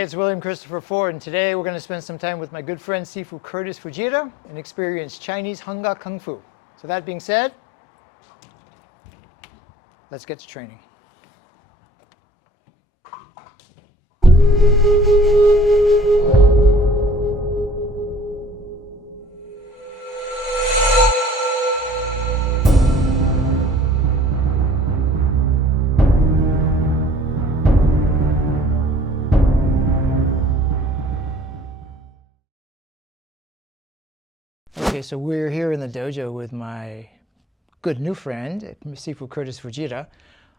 Hey, it's William Christopher Ford, and today we're going to spend some time with my good friend Sifu Curtis Fujita and experience Chinese Hung-Ga Kung Fu. So that being said, let's get to training. Okay, so we're here in the dojo with my good new friend, Sifu Curtis Fujita,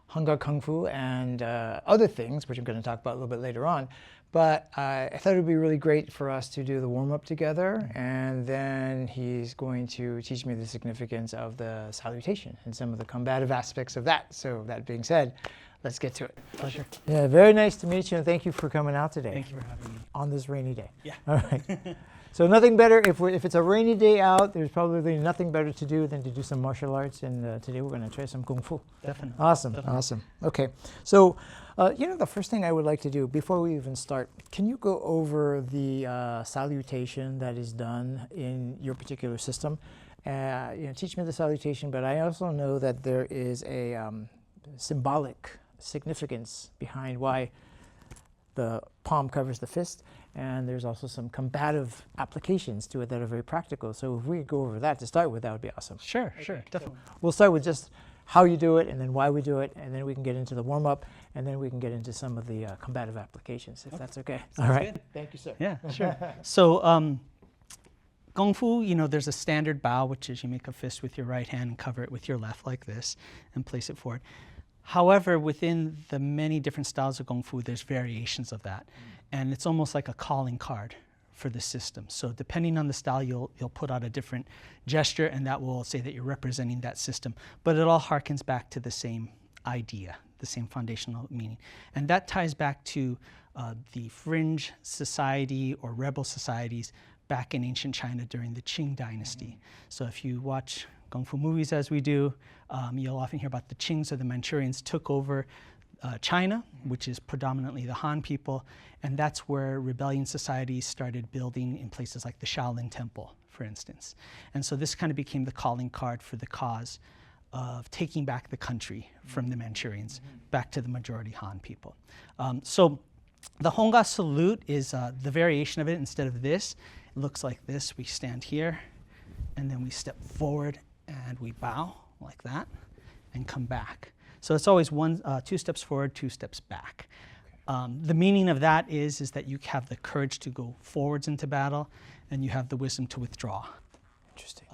Hung-Ga Kung Fu and other things, which I'm going to talk about a little bit later on. But I thought it would be really great for us to do the warm-up together, and then he's going to teach me the significance of the salutation and some of the combative aspects of that. So that being said, let's get to it. Pleasure. Yeah, very nice to meet you, and thank you for coming out today. Thank you for having me. On this rainy day. Yeah. All right. So nothing better, if it's a rainy day out, there's probably nothing better to do than to do some martial arts, and today we're going to try some Kung Fu. Definitely. Awesome, Definitely. Awesome. Okay, so the first thing I would like to do, before we even start, can you go over the salutation that is done in your particular system? Teach me the salutation, but I also know that there is a symbolic significance behind why the palm covers the fist, and there's also some combative applications to it that are very practical. So if we could go over that to start with, that would be awesome. Sure, Okay, sure, definitely. So we'll start with just how you do it, and then why we do it, and then we can get into the warm-up, and then we can get into some of the combative applications, if that's okay. Sounds All right. good. Thank you, sir. Yeah, sure. So Kung Fu, there's a standard bow, which is you make a fist with your right hand and cover it with your left like this and place it forward. However, within the many different styles of Kung Fu, there's variations of that. And it's almost like a calling card for the system. So depending on the style, you'll put out a different gesture, and that will say that you're representing that system. But it all harkens back to the same idea, the same foundational meaning. And that ties back to the fringe society or rebel societies back in ancient China during the Qing dynasty. So if you watch Kung Fu movies as we do, you'll often hear about the Qings or the Manchurians took over China, which is predominantly the Han people, and that's where rebellion societies started building in places like the Shaolin Temple, for instance. And so this kind of became the calling card for the cause of taking back the country from the Manchurians back to the majority Han people. So the Hung-Ga salute is the variation of it. Instead of this, it looks like this. We stand here, and then we step forward, and we bow like that, and come back. So it's always 2 steps forward, 2 steps back. The meaning of that is that you have the courage to go forwards into battle, and you have the wisdom to withdraw. Interesting.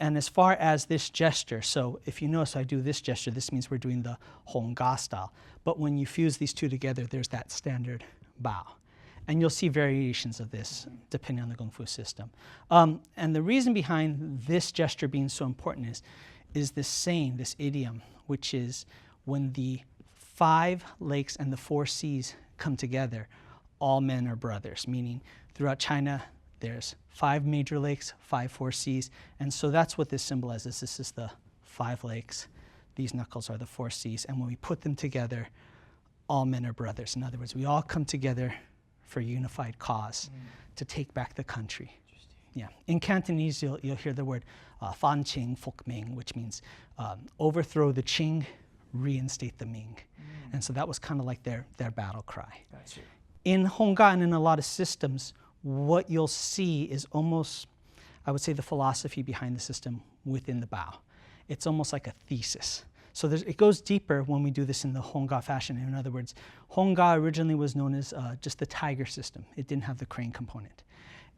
And as far as this gesture, so if you notice I do this gesture, this means we're doing the Hung-Ga style. But when you fuse these two together, there's that standard bow. And you'll see variations of this depending on the Kung Fu system. And the reason behind this gesture being so important is this saying, this idiom, which is when the 5 lakes and the 4 seas come together, all men are brothers, meaning throughout China, there's 5 major lakes, 4 seas, and so that's what this symbolizes. This is the 5 lakes, these knuckles are the 4 seas, and when we put them together, all men are brothers. In other words, we all come together for a unified cause to take back the country. Yeah. In Cantonese, you'll hear the word fan Qing Fuk Ming, which means overthrow the Qing, reinstate the Ming. And so that was kind of like their battle cry. Gotcha. In Hung-Ga and in a lot of systems, what you'll see is almost, I would say, the philosophy behind the system within the bow. It's almost like a thesis. So it goes deeper when we do this in the Hung-Ga fashion. In other words, Hung-Ga originally was known as just the tiger system. It didn't have the crane component.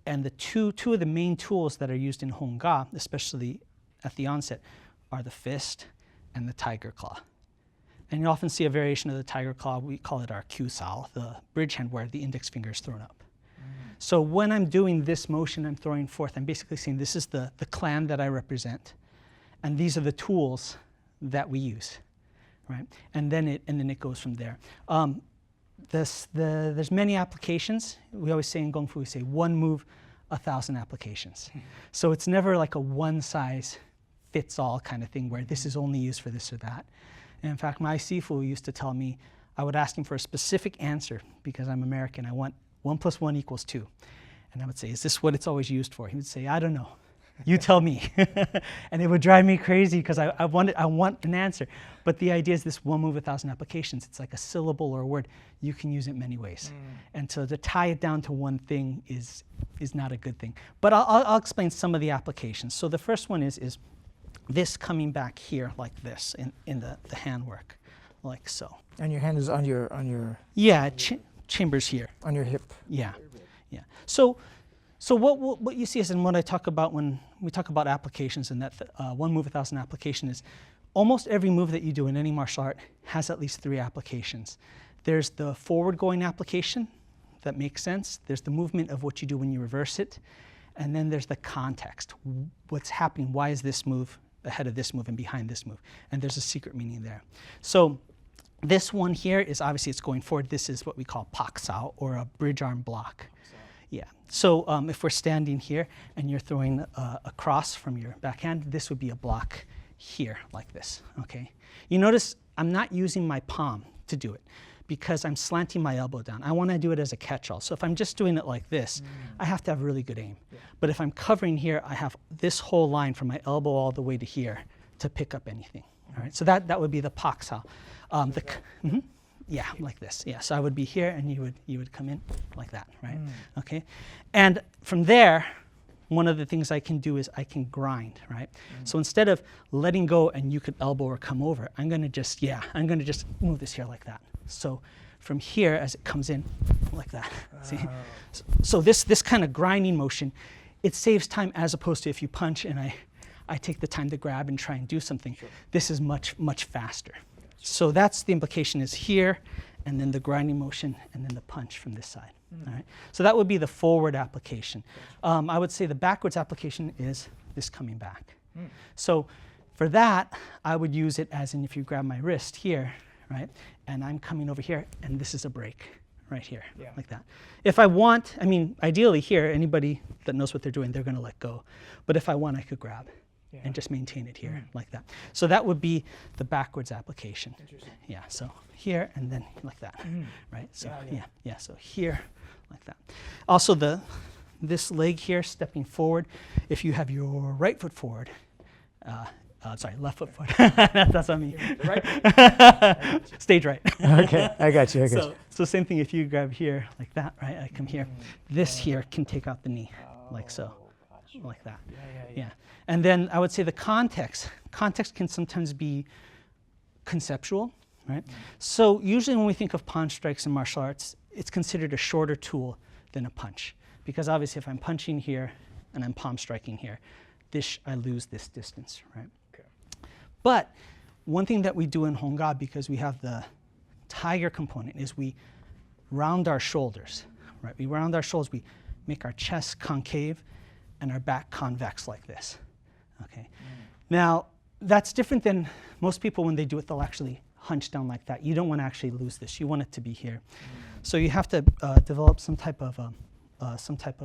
And the two of the main tools that are used in Hung-Ga, especially at the onset, are the fist and the tiger claw. And you often see a variation of the tiger claw. We call it our Q Sao, the bridge hand where the index finger is thrown up. So when I'm doing this motion, I'm throwing forth, I'm basically saying this is the clan that I represent. And these are the tools that we use, right? And then it goes from there. There's many applications. We always say in Kung Fu, we say 1 move, 1,000 applications. So it's never like a one-size-fits-all kind of thing where this is only used for this or that. And in fact, my Sifu used to tell me, I would ask him for a specific answer because I'm American. I want 1 + 1 = 2. And I would say, is this what it's always used for? He would say, I don't know. You tell me. And it would drive me crazy because I want an answer. But the idea is this one move, 1,000 applications. It's like a syllable or a word. You can use it many ways. And so to tie it down to one thing is not a good thing. But I'll explain some of the applications. So the first one is this coming back here like this in the handwork, like so. And your hand is on your Yeah, chambers here. on your hip. Yeah, yeah. So what you see is, and what I talk about when we talk about applications, and that one move, 1,000 application is almost every move that you do in any martial art has at least 3 applications. There's the forward going application that makes sense. There's the movement of what you do when you reverse it. And then there's the context. What's happening? Why is this move ahead of this move and behind this move? And there's a secret meaning there. So this one here is obviously it's going forward. This is what we call pak sao, or a bridge arm block. Yeah. So if we're standing here and you're throwing a cross from your backhand, this would be a block here like this, okay? You notice I'm not using my palm to do it because I'm slanting my elbow down. I want to do it as a catch-all. So if I'm just doing it like this, I have to have really good aim. Yeah. But if I'm covering here, I have this whole line from my elbow all the way to here to pick up anything, all right? So that would be the pak sao. Yeah, like this. Yeah, so I would be here, and you would come in like that, right? Okay, and from there, one of the things I can do is I can grind, right? So instead of letting go and you could elbow or come over, I'm gonna just move this here like that. So from here, as it comes in, like that. See? So this kind of grinding motion, it saves time as opposed to if you punch and I take the time to grab and try and do something. Sure. This is much faster. So that's the implication is here, and then the grinding motion, and then the punch from this side. All right. So that would be the forward application. I would say the backwards application is this coming back. So for that, I would use it as in if you grab my wrist here, right, and I'm coming over here, and this is a break right here, like that. If I want, I mean, ideally here, anybody that knows what they're doing, they're going to let go. But if I want, I could grab. And just maintain it here like that. So that would be the backwards application. Yeah, so here and then like that, right? So so here like that. Also this leg here stepping forward, if you have your right foot forward, left foot forward. That's on me. Right. Stage right. Okay, I got you. So same thing if you grab here like that, right? I come here. This here can take out the knee like so. Like that. Yeah. And then I would say the context can sometimes be conceptual, right? So usually when we think of pawn strikes in martial arts, it's considered a shorter tool than a punch. Because obviously if I'm punching here and I'm palm striking here, I lose this distance, right? Okay. But one thing that we do in Hong Ga, because we have the tiger component, is we round our shoulders, right? We round our shoulders, we make our chest concave and our back convex like this, okay? Now, that's different than most people when they do it, they'll actually hunch down like that. You don't want to actually lose this. You want it to be here. So you have to develop some type of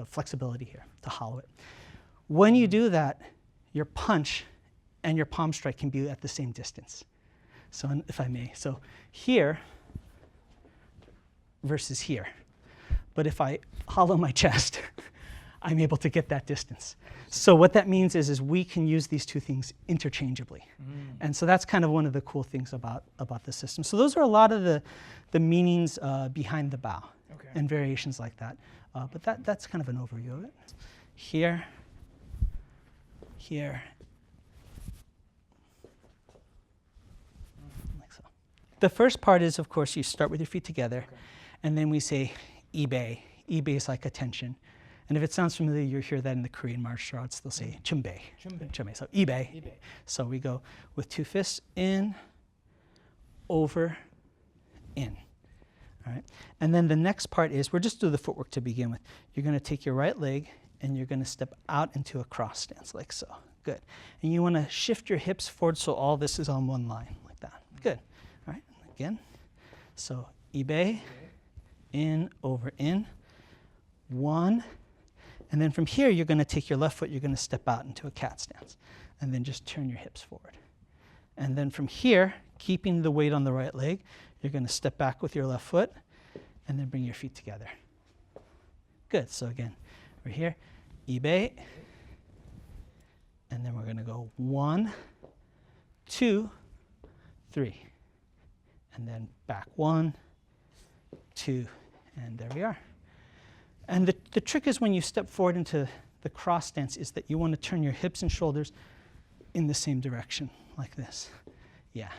flexibility here to hollow it. When you do that, your punch and your palm strike can be at the same distance. So if I may, so here versus here. But if I hollow my chest, I'm able to get that distance. So what that means is we can use these two things interchangeably. And so that's kind of one of the cool things about the system. So those are a lot of the meanings behind the bow and variations like that. But that's kind of an overview of it. Here, like so. The first part is, of course, you start with your feet together, and then we say ibe. Ibe is like attention. And if it sounds familiar, you'll hear that in the Korean martial arts. They'll say chumbe. So ibe. So we go with 2 fists in, over, in. All right. And then the next part is, we'll just do the footwork to begin with. You're going to take your right leg and you're going to step out into a cross stance like so. Good. And you want to shift your hips forward so all this is on one line like that. Good. All right. Again. So ibe, in, over, in. 1. And then from here, you're going to take your left foot, you're going to step out into a cat stance. And then just turn your hips forward. And then from here, keeping the weight on the right leg, you're going to step back with your left foot and then bring your feet together. Good. So again, we're here, ibe, and then we're going to go 1, 2, 3, and then back 1, 2, and there we are. And the trick is when you step forward into the cross stance is that you want to turn your hips and shoulders in the same direction, like this. Yeah.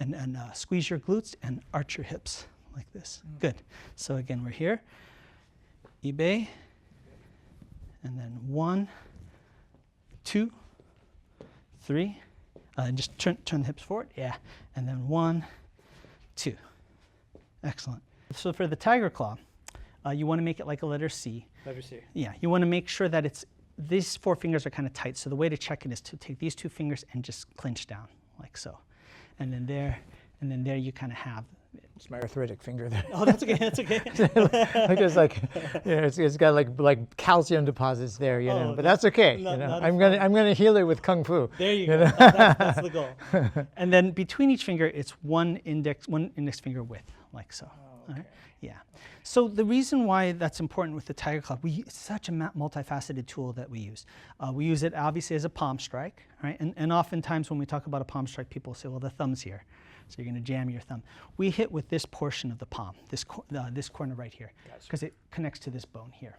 And squeeze your glutes and arch your hips like this. Good. So again, we're here. Ibe. And then 1, 2, 3. And just turn the hips forward. Yeah. And then 1, 2. Excellent. So for the tiger claw, you want to make it like a letter C. Letter C. Yeah, you want to make sure that these 4 fingers are kind of tight. So the way to check it is to take these 2 fingers and just clench down, like so. And then there you kind of have it. It's my arthritic finger there. Oh, that's okay, that's okay. It's like, you know, it's got like calcium deposits there, you know. But that's okay. You know, I'm gonna heal it with kung fu. There you go. That's the goal. And then between each finger, it's one index finger width, like so. Okay. Right? Yeah. So the reason why that's important with the tiger claw, it's such a multifaceted tool that we use. We use it obviously as a palm strike, right? And oftentimes when we talk about a palm strike, people say, well, the thumb's here. So you're going to jam your thumb. We hit with this portion of the palm, this corner right here, because it connects to this bone here.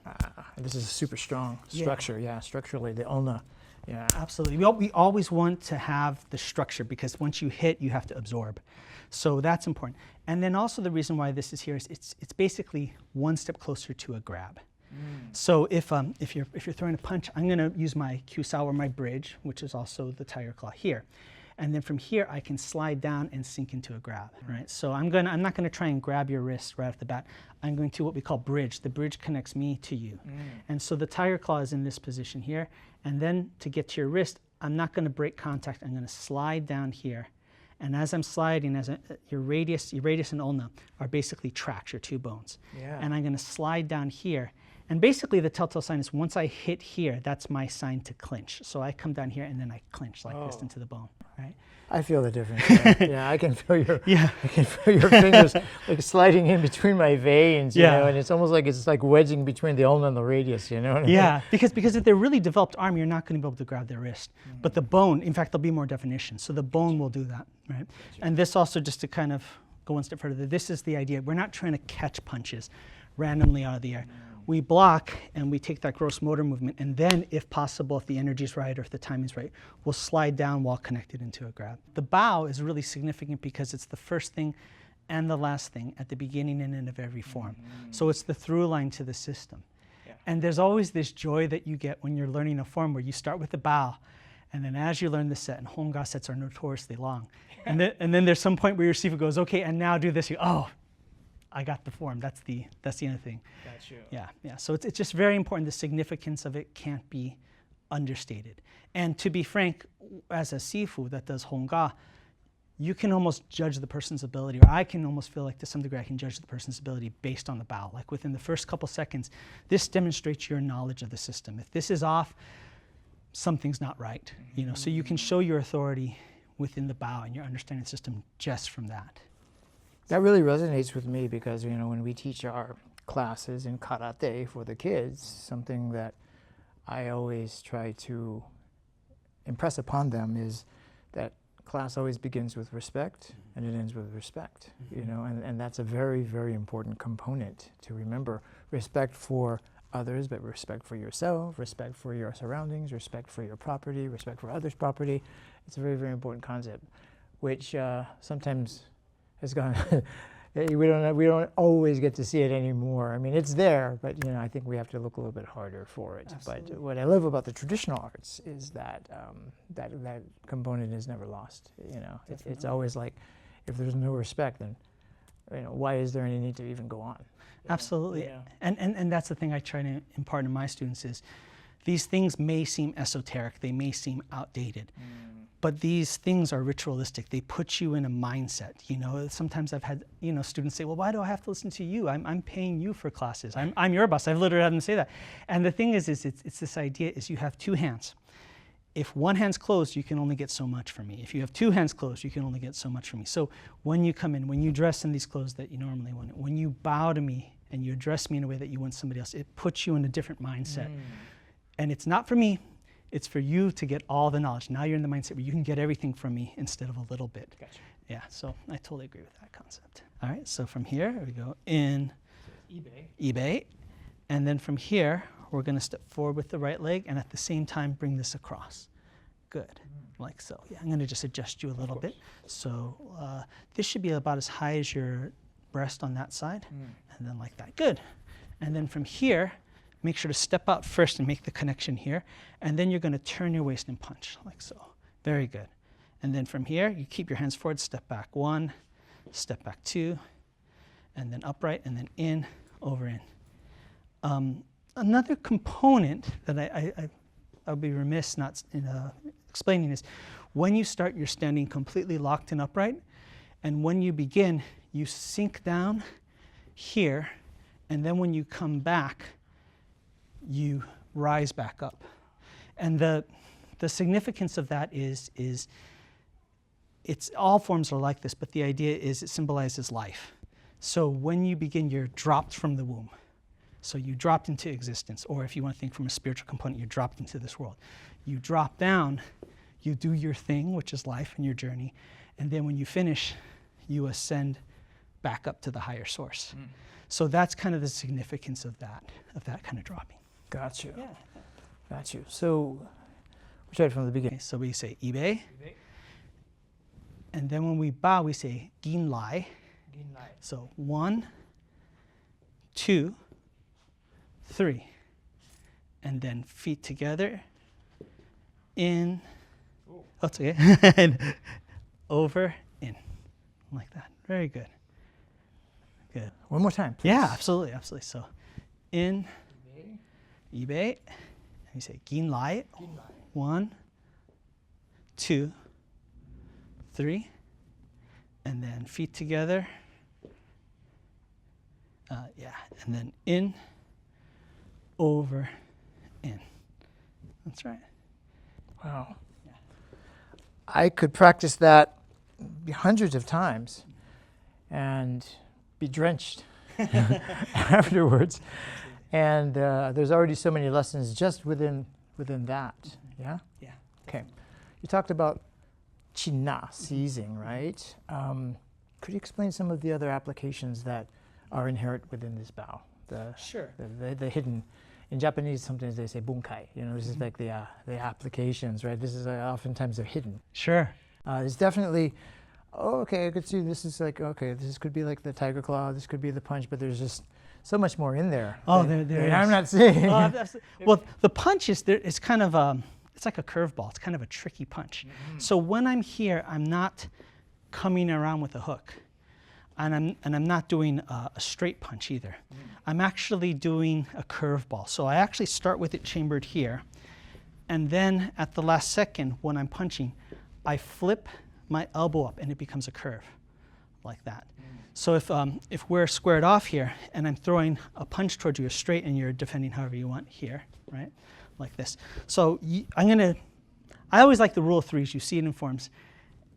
This is a super strong structure. Yeah, structurally, the ulna. Yeah, absolutely. We always want to have the structure because once you hit, you have to absorb. So that's important. And then also the reason why this is here is it's basically one step closer to a grab. So if you're throwing a punch, I'm going to use my Kyusao or my bridge, which is also the tiger claw here. And then from here, I can slide down and sink into a grab, right? So I'm not going to try and grab your wrist right off the bat. I'm going to what we call bridge. The bridge connects me to you. And so the tiger claw is in this position here. And then to get to your wrist, I'm not going to break contact. I'm going to slide down here. And as I'm sliding, your radius and ulna are basically tracks, your 2 bones. Yeah. And I'm going to slide down here. And basically the telltale sign is once I hit here, that's my sign to clinch. So I come down here and then I clinch like this into the bone, right? I feel the difference. Yeah, I can feel your fingers like sliding in between my veins, you know, and it's almost like it's like wedging between the ulna and the radius, you know? Yeah, because if they're really developed arm, you're not going to be able to grab their wrist. But the bone, in fact, there'll be more definition. So the bone will do that, right? And this also, just to kind of go one step further, this is the idea. We're not trying to catch punches randomly out of the air. We block and we take that gross motor movement, and then if possible, if the energy's right or if the timing's right, we'll slide down while connected into a grab. The bow is really significant because it's the first thing and the last thing at the beginning and end of every form. So it's the through line to the system. Yeah. And there's always this joy that you get when you're learning a form where you start with the bow, and then as you learn the set, and Hongga sets are notoriously long, and then there's some point where your sifu goes, okay, and now do this. You I got the form. That's the other thing. That's you. Yeah. So it's just very important. The significance of it can't be understated. And to be frank, as a sifu that does Hongga, you can almost judge the person's ability, or I can almost feel like to some degree I can judge the person's ability based on the bow. Like within the first couple seconds, this demonstrates your knowledge of the system. If this is off, something's not right. You know, so you can show your authority within the bow and your understanding the system just from that. That really resonates with me because, you know, when we teach our classes in karate for the kids, something that I always try to impress upon them is that class always begins with respect and it ends with respect, you know, and that's a very, very important component to remember. Respect for others, but respect for yourself, respect for your surroundings, respect for your property, respect for others' property. It's a very, very important concept, which sometimes has gone, we don't always get to see it anymore. I mean, it's there, but you know, I think we have to look a little bit harder for it. Absolutely. But what I love about the traditional arts is that that component is never lost. You know, it's always like, if there's no respect, then you know, why is there any need to even go on? Absolutely. Yeah. And that's the thing I try to impart in my students is these things may seem esoteric, they may seem outdated. But these things are ritualistic. They put you in a mindset. You know, sometimes I've had, you know, students say, well, why do I have to listen to you? I'm paying you for classes. I'm your boss. I've literally had them say that. And the thing is it's this idea is you have 2 hands. if one hand's closed, you can only get so much from me. If you have two hands closed, you can only get so much from me. So when you come in, when you dress in these clothes that you normally want, when you bow to me and you address me in a way that you want somebody else, it puts you in a different mindset. And it's not for me, it's for you to get all the knowledge. Now you're in the mindset where you can get everything from me instead of a little bit. Gotcha. Yeah, so I totally agree with that concept. All right, so from here we go in eBay. And then from here, we're going to step forward with the right leg and at the same time bring this across. Good, like so. Yeah, I'm going to just adjust you a little bit. So this should be about as high as your breast on that side, and then like that. Good. And then from here, make sure to step out first and make the connection here, and then you're going to turn your waist and punch, like so. Very good. And then from here, you keep your hands forward, step back 1, step back 2, and then upright, and then in, over, in. Another component that I'll be remiss not explaining is when you start, you're standing completely locked and upright, and when you begin, you sink down here, and then when you come back, you rise back up. And the significance of that is it's all forms are like this, but the idea is it symbolizes life. So when you begin, you're dropped from the womb. So you dropped into existence, or if you want to think from a spiritual component, you're dropped into this world. You drop down, you do your thing, which is life and your journey, and then when you finish, you ascend back up to the higher source. So that's kind of the significance of that kind of dropping. Got you. Yeah. Got you. So we tried from the beginning. Okay, so we say ibe, and then when we bow, we say gin lai. So 1, 2, 3, and then feet together, in, oh, it's okay, and over, in, like that. Very good. Good. One more time, please. Yeah, absolutely, absolutely. So, in, ibe, and we say gin lai, 1, 2, 3, and then feet together, and then in, over, in. That's right. Wow. Yeah. I could practice that hundreds of times and be drenched afterwards. And there's already so many lessons just within that. Yeah? Yeah. Okay. You talked about china, seizing, right? Could you explain some of the other applications that are inherent within this bow? Sure. The hidden. In Japanese, sometimes they say bunkai. You know, this is like the applications, right? This is oftentimes they're hidden. Sure. It's definitely, oh, okay, I could see this is like, okay, this could be like the tiger claw, this could be the punch, but there's just so much more in there. Oh, that there is. I'm not seeing. Oh, well, the punch is there. It's kind of it's like a curveball. It's kind of a tricky punch. So when I'm here, I'm not coming around with a hook, and I'm not doing a straight punch either. I'm actually doing a curveball. So I actually start with it chambered here, and then at the last second, when I'm punching, I flip my elbow up, and it becomes a curve, like that. So if we're squared off here, and I'm throwing a punch towards you, straight, and you're defending however you want here, right, like this. So I always like the rule of threes. You see it in forms,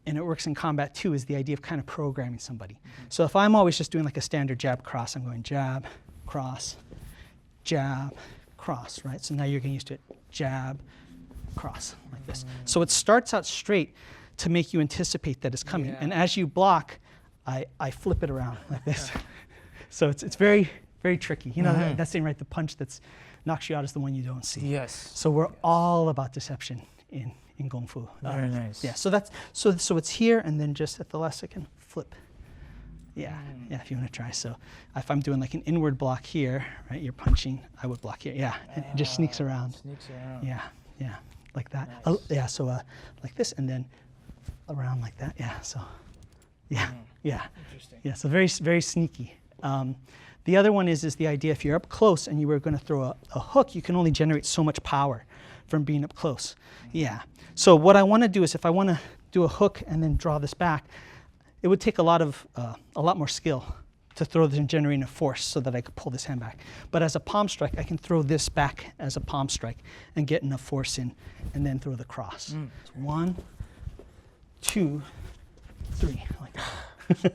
and it works in combat too, is the idea of kind of programming somebody. So if I'm always just doing like a standard jab cross, I'm going jab, cross, right? So now you're getting used to it. Jab, cross, like this. So it starts out straight to make you anticipate that it's coming. Yeah. And as you block, I flip it around like this. So it's very, very tricky. You know, that's saying, right, the punch that's knocks you out is the one you don't see. Yes. So we're all about deception in Kung Fu. Very nice. Yeah, so that's so it's here, and then just at the last second, flip. Yeah, yeah, if you want to try. So if I'm doing like an inward block here, right, you're punching, I would block here. Yeah, and it just sneaks around. Sneaks around. Yeah, yeah, like that. Nice. Yeah, so like this, and then around like that. Yeah, so yeah, yeah. Interesting. Yeah, so very, very sneaky. The other one is the idea if you're up close and you were going to throw a hook, you can only generate so much power from being up close. Yeah. So what I want to do is if I want to do a hook and then draw this back, it would take a lot more skill to throw this and generating a force so that I could pull this hand back. But as a palm strike, I can throw this back as a palm strike and get enough force in, and then throw the cross. So 1, 2, 3, like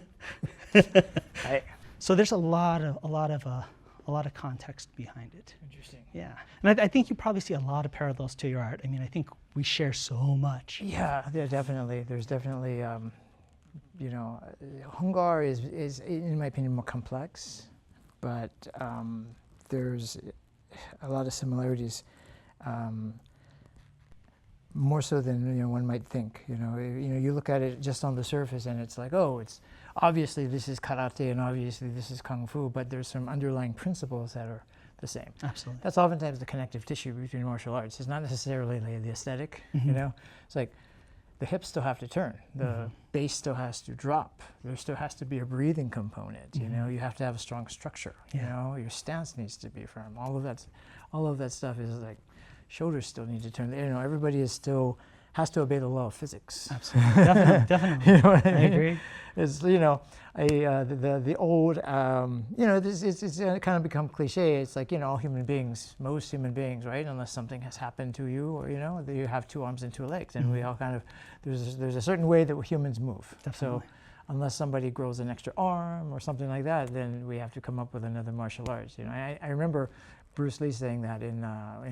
that. So there's a lot of context behind it. Interesting. Yeah, and I think you probably see a lot of parallels to your art. I mean, I think we share so much. Yeah, definitely. There's definitely, Hung Gar is, in my opinion, more complex, but there's a lot of similarities, more so than one might think. You look at it just on the surface, and it's like, oh, it's obviously this is karate, and obviously this is kung fu, but there's some underlying principles that are the same. Absolutely. That's oftentimes the connective tissue between martial arts. It's not necessarily the aesthetic, It's like the hips still have to turn. The base still has to drop. There still has to be a breathing component, You have to have a strong structure, Your stance needs to be firm. All of that stuff is like, shoulders still need to turn. Everybody is still has to obey the law of physics. Absolutely. Definitely. You know what I mean? agree. It's the old it's kind of become cliche. It's like all human beings, most human beings, right? Unless something has happened to you, or that you have 2 arms and 2 legs, and we all kind of there's a certain way that humans move. Definitely. So unless somebody grows an extra arm or something like that, then we have to come up with another martial arts. I remember Bruce Lee saying that in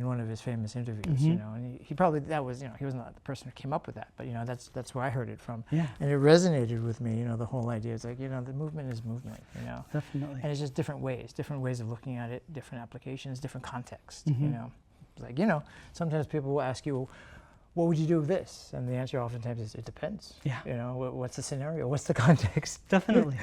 one of his famous interviews, and he probably, that was, he was not the person who came up with that, but that's where I heard it from. Yeah. And it resonated with me, the whole idea. It's like, the movement is movement, Definitely. And it's just different ways of looking at it, different applications, different context, It's like, sometimes people will ask you, what would you do with this? And the answer oftentimes is, it depends. Yeah. What's the scenario? What's the context? Definitely.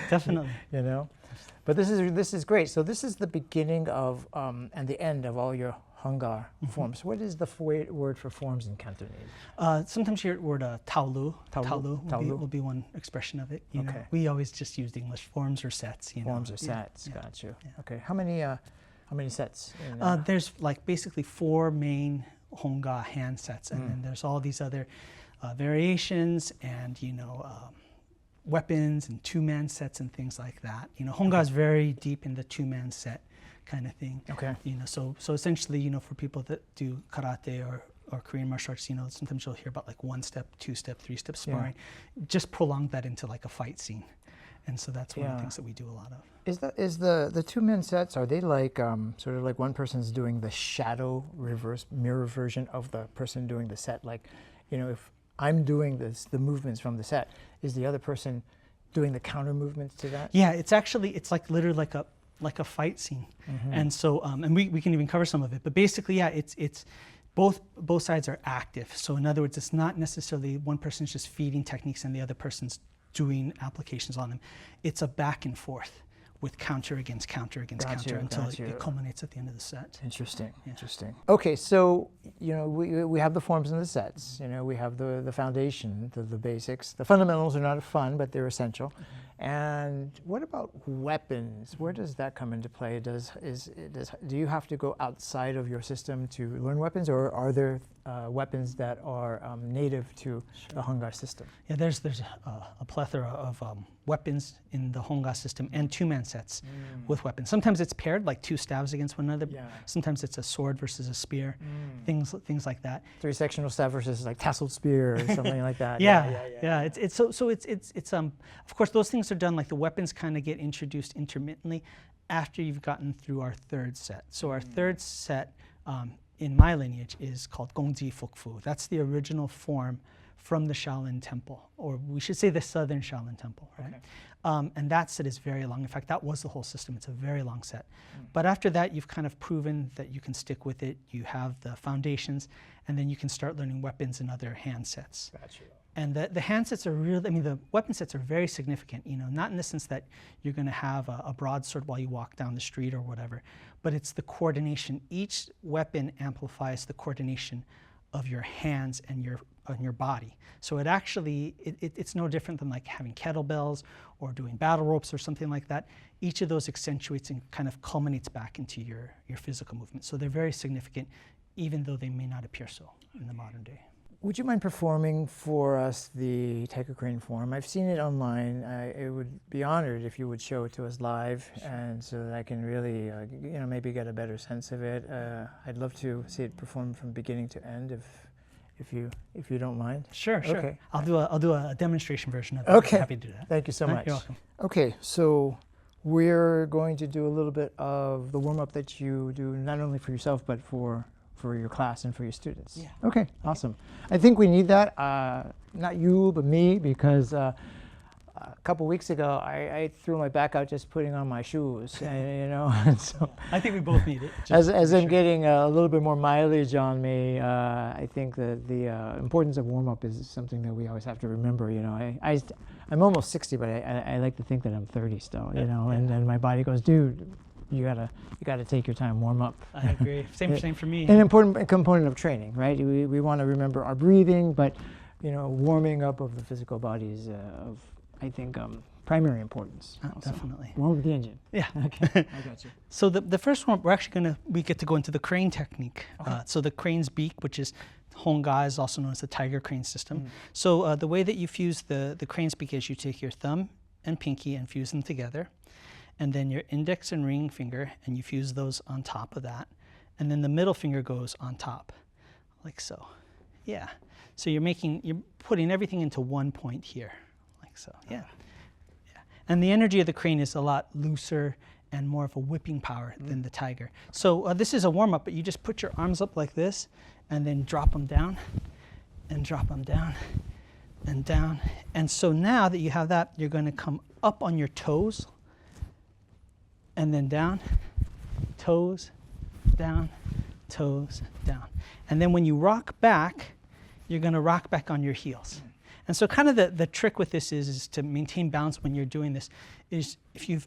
But this is great. So this is the beginning of and the end of all your Hung Gar forms. What is the word for forms in Cantonese? Sometimes you hear the word taolu. Taolu. Will be one expression of it. Okay. We always just use English forms or sets. Forms or sets. Yeah. Got you. Yeah. Okay. How many sets? There's like basically 4 main Hung Gar hand sets, and then there's all these other variations and weapons and 2-man sets and things like that. Hung Gar is very deep in the 2-man set kind of thing. Okay. So essentially, for people that do karate or Korean martial arts, sometimes you'll hear about like 1-step, 2-step, 3-step sparring. Just prolong that into like a fight scene. And so that's one of the things that we do a lot of. Is the 2-man sets, are they like sort of like one person's doing the shadow reverse mirror version of the person doing the set? Like, if I'm doing the movements from the set, is the other person doing the counter movements to that? Yeah, it's like literally like a fight scene. And so and we can even cover some of it. But basically, yeah, it's both sides are active. So in other words, it's not necessarily one person's just feeding techniques and the other person's doing applications on them. It's a back and forth with counter against counter against counter until it culminates at the end of the set. Interesting. Okay, so we have the forms in the sets. We have the foundation, the basics. The fundamentals are not fun, but they're essential. And what about weapons? Where does that come into play? Do you have to go outside of your system to learn weapons, or are there weapons that are native to the Hung Gar system? Yeah, there's a plethora of weapons in the Hung Gar system and 2-man sets with weapons. Sometimes it's paired, like 2 staves against one another. Yeah. Sometimes it's a sword versus a spear, things like that. 3-sectional staff versus like tasseled spear or something like that. Yeah. It's of course those things are done, like the weapons kind of get introduced intermittently after you've gotten through our 3rd set. So our 3rd set in my lineage is called Gongji Fukfu. That's the original form from the Shaolin Temple, or we should say the Southern Shaolin Temple, right? Okay. And that set is very long. In fact, that was the whole system. It's a very long set. But after that, you've kind of proven that you can stick with it. You have the foundations, and then you can start learning weapons and other hand sets. Gotcha. And the hand sets are really, the weapon sets are very significant, not in the sense that you're going to have a broadsword while you walk down the street or whatever, but it's the coordination. Each weapon amplifies the coordination of your hands and your body. So it actually, it's no different than like having kettlebells or doing battle ropes or something like that. Each of those accentuates and kind of culminates back into your physical movement. So they're very significant, even though they may not appear so in the modern day. Would you mind performing for us the Tiger Crane form? I've seen it online. I would be honored if you would show it to us live, and so that I can really, maybe get a better sense of it. I'd love to see it performed from beginning to end, if you don't mind. Sure. Okay. I'll do a demonstration version of it. Okay. I'm happy to do that. Thank you so much. You're welcome. Okay, so we're going to do a little bit of the warm-up that you do not only for yourself but for your class and for your students. Yeah. Okay, awesome. I think we need that, not you, but me, because a couple weeks ago I threw my back out just putting on my shoes, and, and so I think we both need it. as I'm getting a little bit more mileage on me, I think that the importance of warm-up is something that we always have to remember. I'm almost 60, but I like to think that I'm 30 still, and then my body goes, dude, you gotta take your time, warm up. I agree. Same for me. An important component of training, right? We want to remember our breathing, but warming up of the physical body is of, I think, primary importance. Also. Definitely. Warm up the engine. Yeah. Okay, I got you. So the first one, we get to go into the crane technique. Okay. So the crane's beak, which is Honga, is also known as the Tiger Crane system. So the way that you fuse the crane's beak is you take your thumb and pinky and fuse them together, and then your index and ring finger, and you fuse those on top of that, and then the middle finger goes on top, like so. Yeah. So you're putting everything into one point here, like so. Yeah. And the energy of the crane is a lot looser and more of a whipping power than the Tiger. So this is a warm-up, but you just put your arms up like this and then drop them down and drop them down and down. And so now that you have that, you're going to come up on your toes and then down, toes, down, toes, down. And then when you rock back, you're going to rock back on your heels. And so kind of the trick with this is to maintain balance when you're doing this, is if you've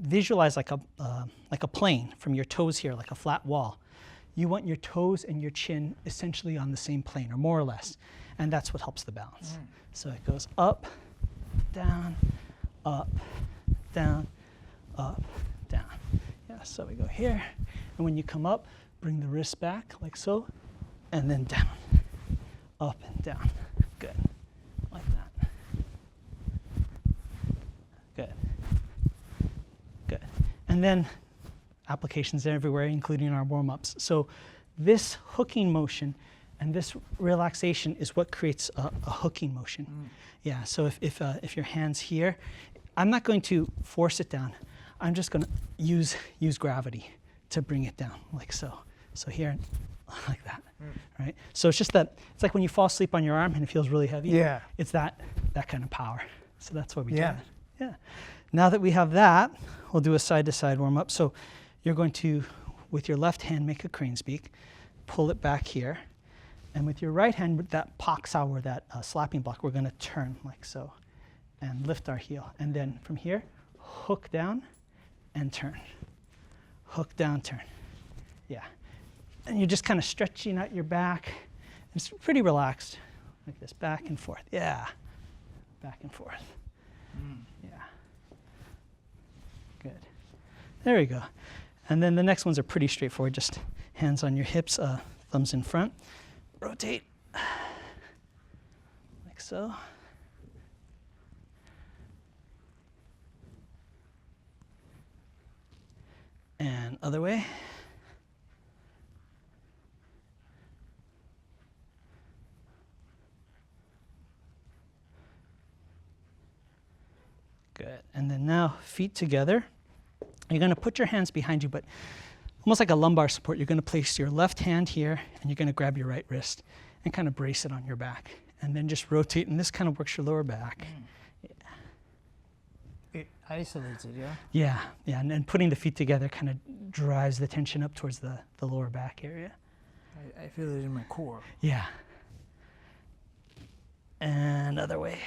visualized like a plane from your toes here, like a flat wall, you want your toes and your chin essentially on the same plane, or more or less. And that's what helps the balance. So it goes up, down, up, down, up, down. Yeah, so we go here. And when you come up, bring the wrist back like so, and then down, up and down. Good. Like that. Good. Good. And then applications everywhere, including our warm-ups. So this hooking motion and this relaxation is what creates a hooking motion. Yeah, so if your hand's here, I'm not going to force it down. I'm just going to use gravity to bring it down, like so. So here, like that, right? So it's just that, it's like when you fall asleep on your arm and it feels really heavy. Yeah. It's that kind of power. So that's why we do Yeah. that. Yeah. Now that we have that, we'll do a side-to-side warm-up. So you're going to, with your left hand, make a crane's beak, pull it back here, and with your right hand, with that paksa, or that slapping block, we're going to turn like so, and lift our heel. And then from here, hook down and turn. Hook down, turn. Yeah. And you're just kind of stretching out your back. It's pretty relaxed, like this, back and forth. Yeah. Back and forth. Yeah. Good. There we go. And then the next ones are pretty straightforward. Just hands on your hips, thumbs in front. Rotate. Like so. And other way. Good. And then now feet together. You're going to put your hands behind you, but almost like a lumbar support. You're going to place your left hand here, and you're going to grab your right wrist and kind of brace it on your back. And then just rotate, and this kind of works your lower back. It isolates it, yeah? Yeah, yeah, and then putting the feet together kind of drives the tension up towards the lower back area. I feel it in my core. Yeah. And other way.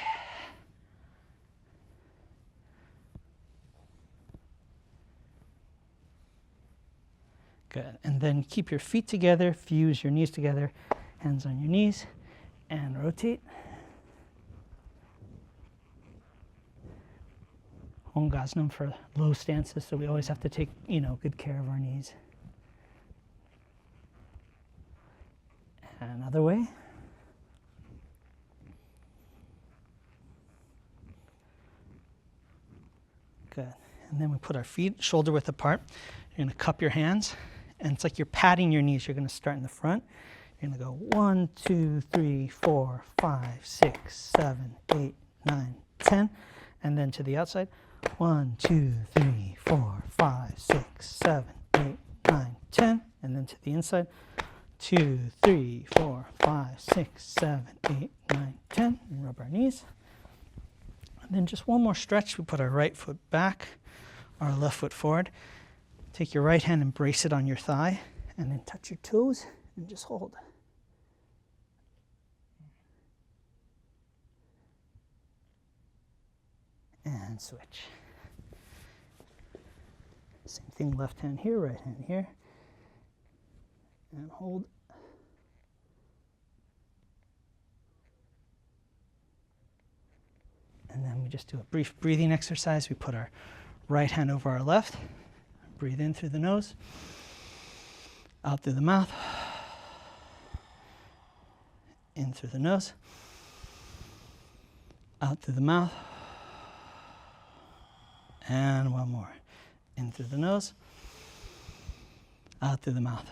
Good. And then keep your feet together, fuse your knees together, hands on your knees, and rotate. Honga is known for low stances, so we always have to take, good care of our knees. And another way. Good. And then we put our feet shoulder width apart. You're going to cup your hands, and it's like you're patting your knees. You're going to start in the front. You're going to go 1, 2, 3, 4, 5, 6, 7, 8, 9, 10. And then to the outside. 1, 2, 3, 4, 5, 6, 7, 8, 9, 10. And then to the inside. 2, 3, 4, 5, 6, 7, 8, 9, 10. And rub our knees. And then just one more stretch. We put our right foot back, our left foot forward. Take your right hand and brace it on your thigh, and then touch your toes and just hold. And switch. Same thing, left hand here, right hand here. And hold. And then we just do a brief breathing exercise. We put our right hand over our left. Breathe in through the nose, out through the mouth, in through the nose, out through the mouth, and one more. In through the nose, out through the mouth.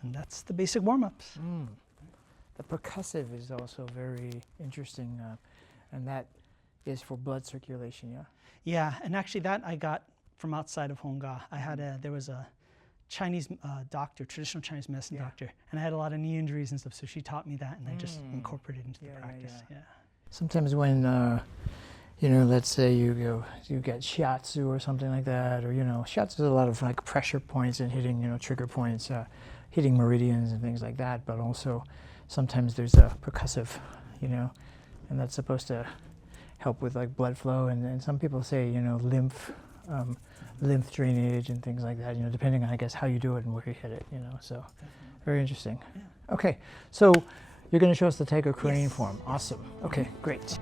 And that's the basic warm-ups. The percussive is also very interesting, and that is for blood circulation, yeah? Yeah, and actually that I got from outside of Hongga. There was a Chinese doctor, traditional Chinese medicine doctor, and I had a lot of knee injuries and stuff, so she taught me that, and I just incorporated it into the practice. Yeah. Sometimes when, you know, let's say you get shiatsu or something like that, or, you know, shiatsu is a lot of like pressure points and hitting, you know, trigger points, hitting meridians and things like that, but also sometimes there's a percussive, you know, and that's supposed to help with like blood flow, and some people say, you know, lymph drainage and things like that, you know, depending on, I guess, how you do it and where you hit it, you know, so very interesting. Yeah. Okay, so you're going to show us the Tiger Crane form. Awesome. Okay, great.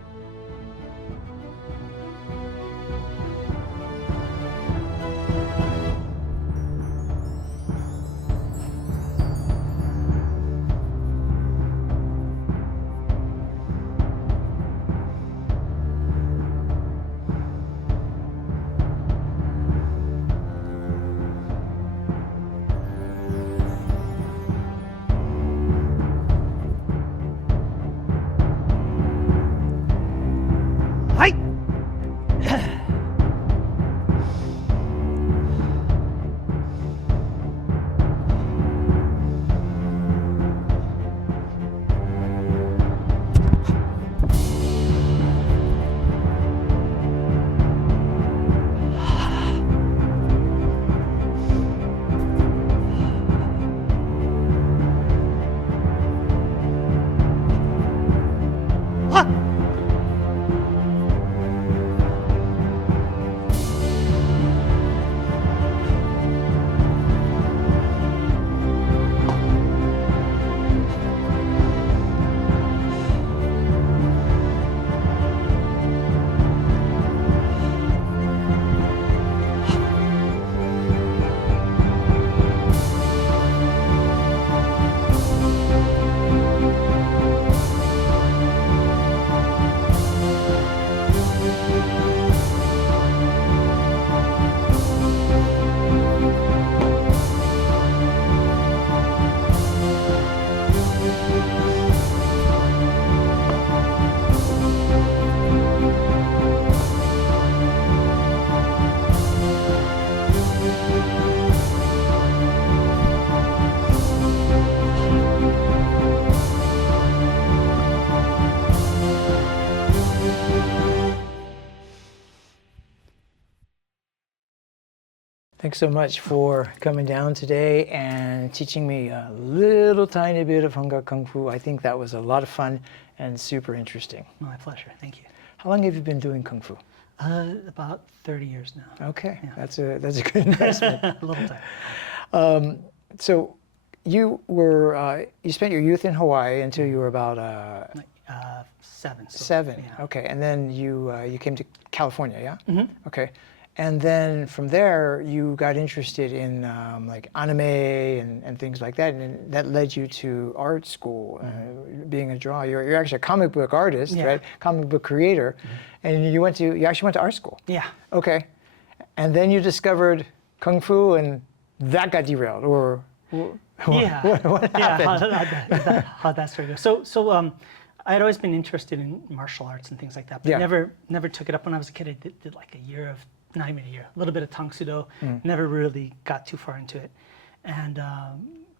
Thanks so much for coming down today and teaching me a little tiny bit of Hongga Kung Fu. I think that was a lot of fun and super interesting. My pleasure. Thank you. How long have you been doing Kung Fu? About 30 years now. Okay, Yeah. that's a good investment. A little time. So you were you spent your youth in Hawaii until you were about 7. So, 7. Yeah. Okay, and then you came to California, yeah? Mhm. Okay, And then from there, you got interested in like anime and things like that, and that led you to art school, being a drawer. You're actually a comic book artist, Yeah. right? Comic book creator, and you actually went to art school. Yeah. Okay, and then you discovered kung fu, and that got derailed, or Yeah. what Yeah. happened? How'd that story go? So I had always been interested in martial arts and things like that, but Yeah. never took it up. When I was a kid, I did like not even a year, a little bit of Tang Soo Do. Never really got too far into it, and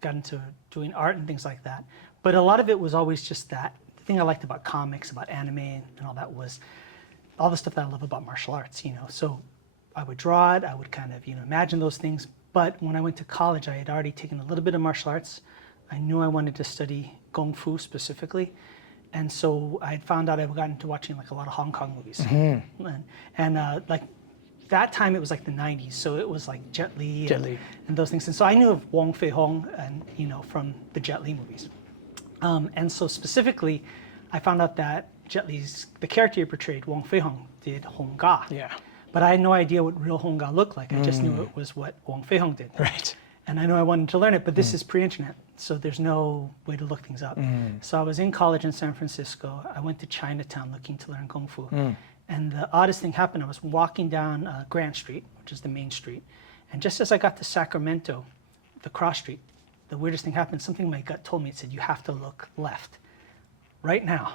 got into doing art and things like that. But a lot of it was always just that. The thing I liked about comics, about anime, and all that was all the stuff that I love about martial arts. So I would draw it. I would kind of imagine those things. But when I went to college, I had already taken a little bit of martial arts. I knew I wanted to study Kung Fu specifically. And so I had found out I got into watching like a lot of Hong Kong movies. And like that time it was like the 90s. So it was like Jet Li and those things. And so I knew of Wong Fei Hong and, from the Jet Li movies. And so specifically, I found out that Jet Li's, the character he portrayed, Wong Fei Hong, did Hong Ga. Yeah. But I had no idea what real Hong Ga looked like. I just knew it was what Wong Fei Hong did. Right. And I know I wanted to learn it, but this is pre-internet, so there's no way to look things up. So I was in college in San Francisco. I went to Chinatown looking to learn Kung Fu. And the oddest thing happened. I was walking down Grant Street, which is the main street. And just as I got to Sacramento, the cross street, the weirdest thing happened. Something in my gut told me, it said, you have to look left right now.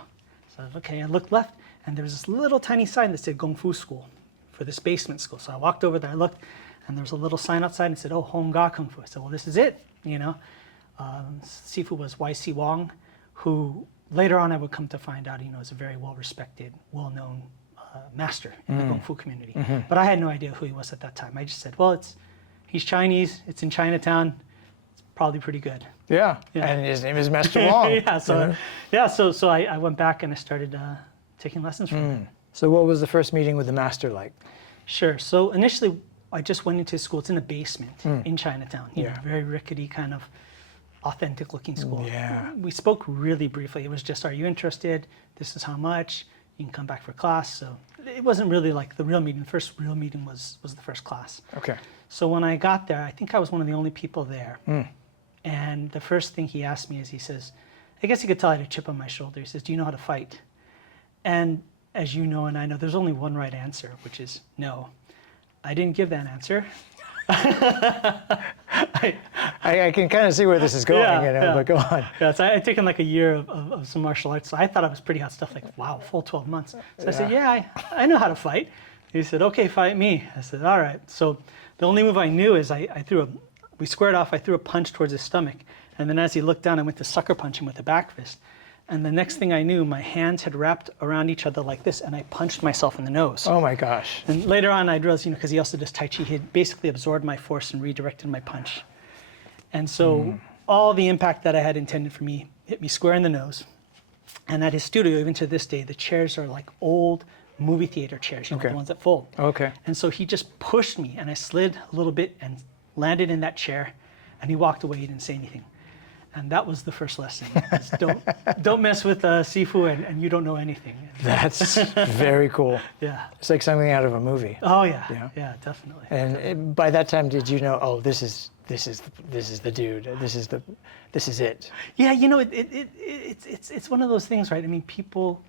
So I said, okay, I looked left, and there was this little tiny sign that said Kung Fu School for this basement school. So I walked over there, I looked, and there was a little sign outside and said, oh, Hong Ga Kung Fu. I said, well, this is it, Sifu was Y.C. Wong, who later on I would come to find out, is a very well-respected, well-known master in the Kung Fu community. But I had no idea who he was at that time. I just said, well, he's Chinese, it's in Chinatown, it's probably pretty good. Yeah. And his name is Master Wong. So I went back and I started taking lessons from him. So what was the first meeting with the master like? Sure. So initially, I just went into school. It's in a basement in Chinatown. Very rickety, kind of authentic-looking school. Yeah. We spoke really briefly. It was just, are you interested? This is how much. You can come back for class. So it wasn't really like the real meeting. The first real meeting was the first class. Okay. So when I got there, I think I was one of the only people there. And the first thing he asked me is, he says, I guess you could tell I had a chip on my shoulder. He says, do you know how to fight? And as you know and I know, there's only one right answer, which is no. I didn't give that answer. I can kind of see where this is going, but go on. Yeah, so I had taken like a year of some martial arts, so I thought I was pretty hot stuff, like, wow, full 12 months. So I said, I know how to fight. He said, okay, fight me. I said, all right. So the only move I knew is we squared off, I threw a punch towards his stomach, and then as he looked down, I went to sucker punch him with the back fist. And the next thing I knew, my hands had wrapped around each other like this, and I punched myself in the nose. Oh my gosh. And later on, I realized, because he also does Tai Chi, he had basically absorbed my force and redirected my punch. And so all the impact that I had intended for me hit me square in the nose. And at his studio, even to this day, the chairs are like old movie theater chairs, the ones that fold. Okay. And so he just pushed me, and I slid a little bit and landed in that chair, and he walked away. He didn't say anything. And that was the first lesson. Don't mess with Sifu, and you don't know anything. That's very cool. Yeah. It's like something out of a movie. Oh yeah. Yeah, definitely. And by that time, did you know? Oh, this is the dude. This is it. Yeah, it's one of those things, right? I mean, people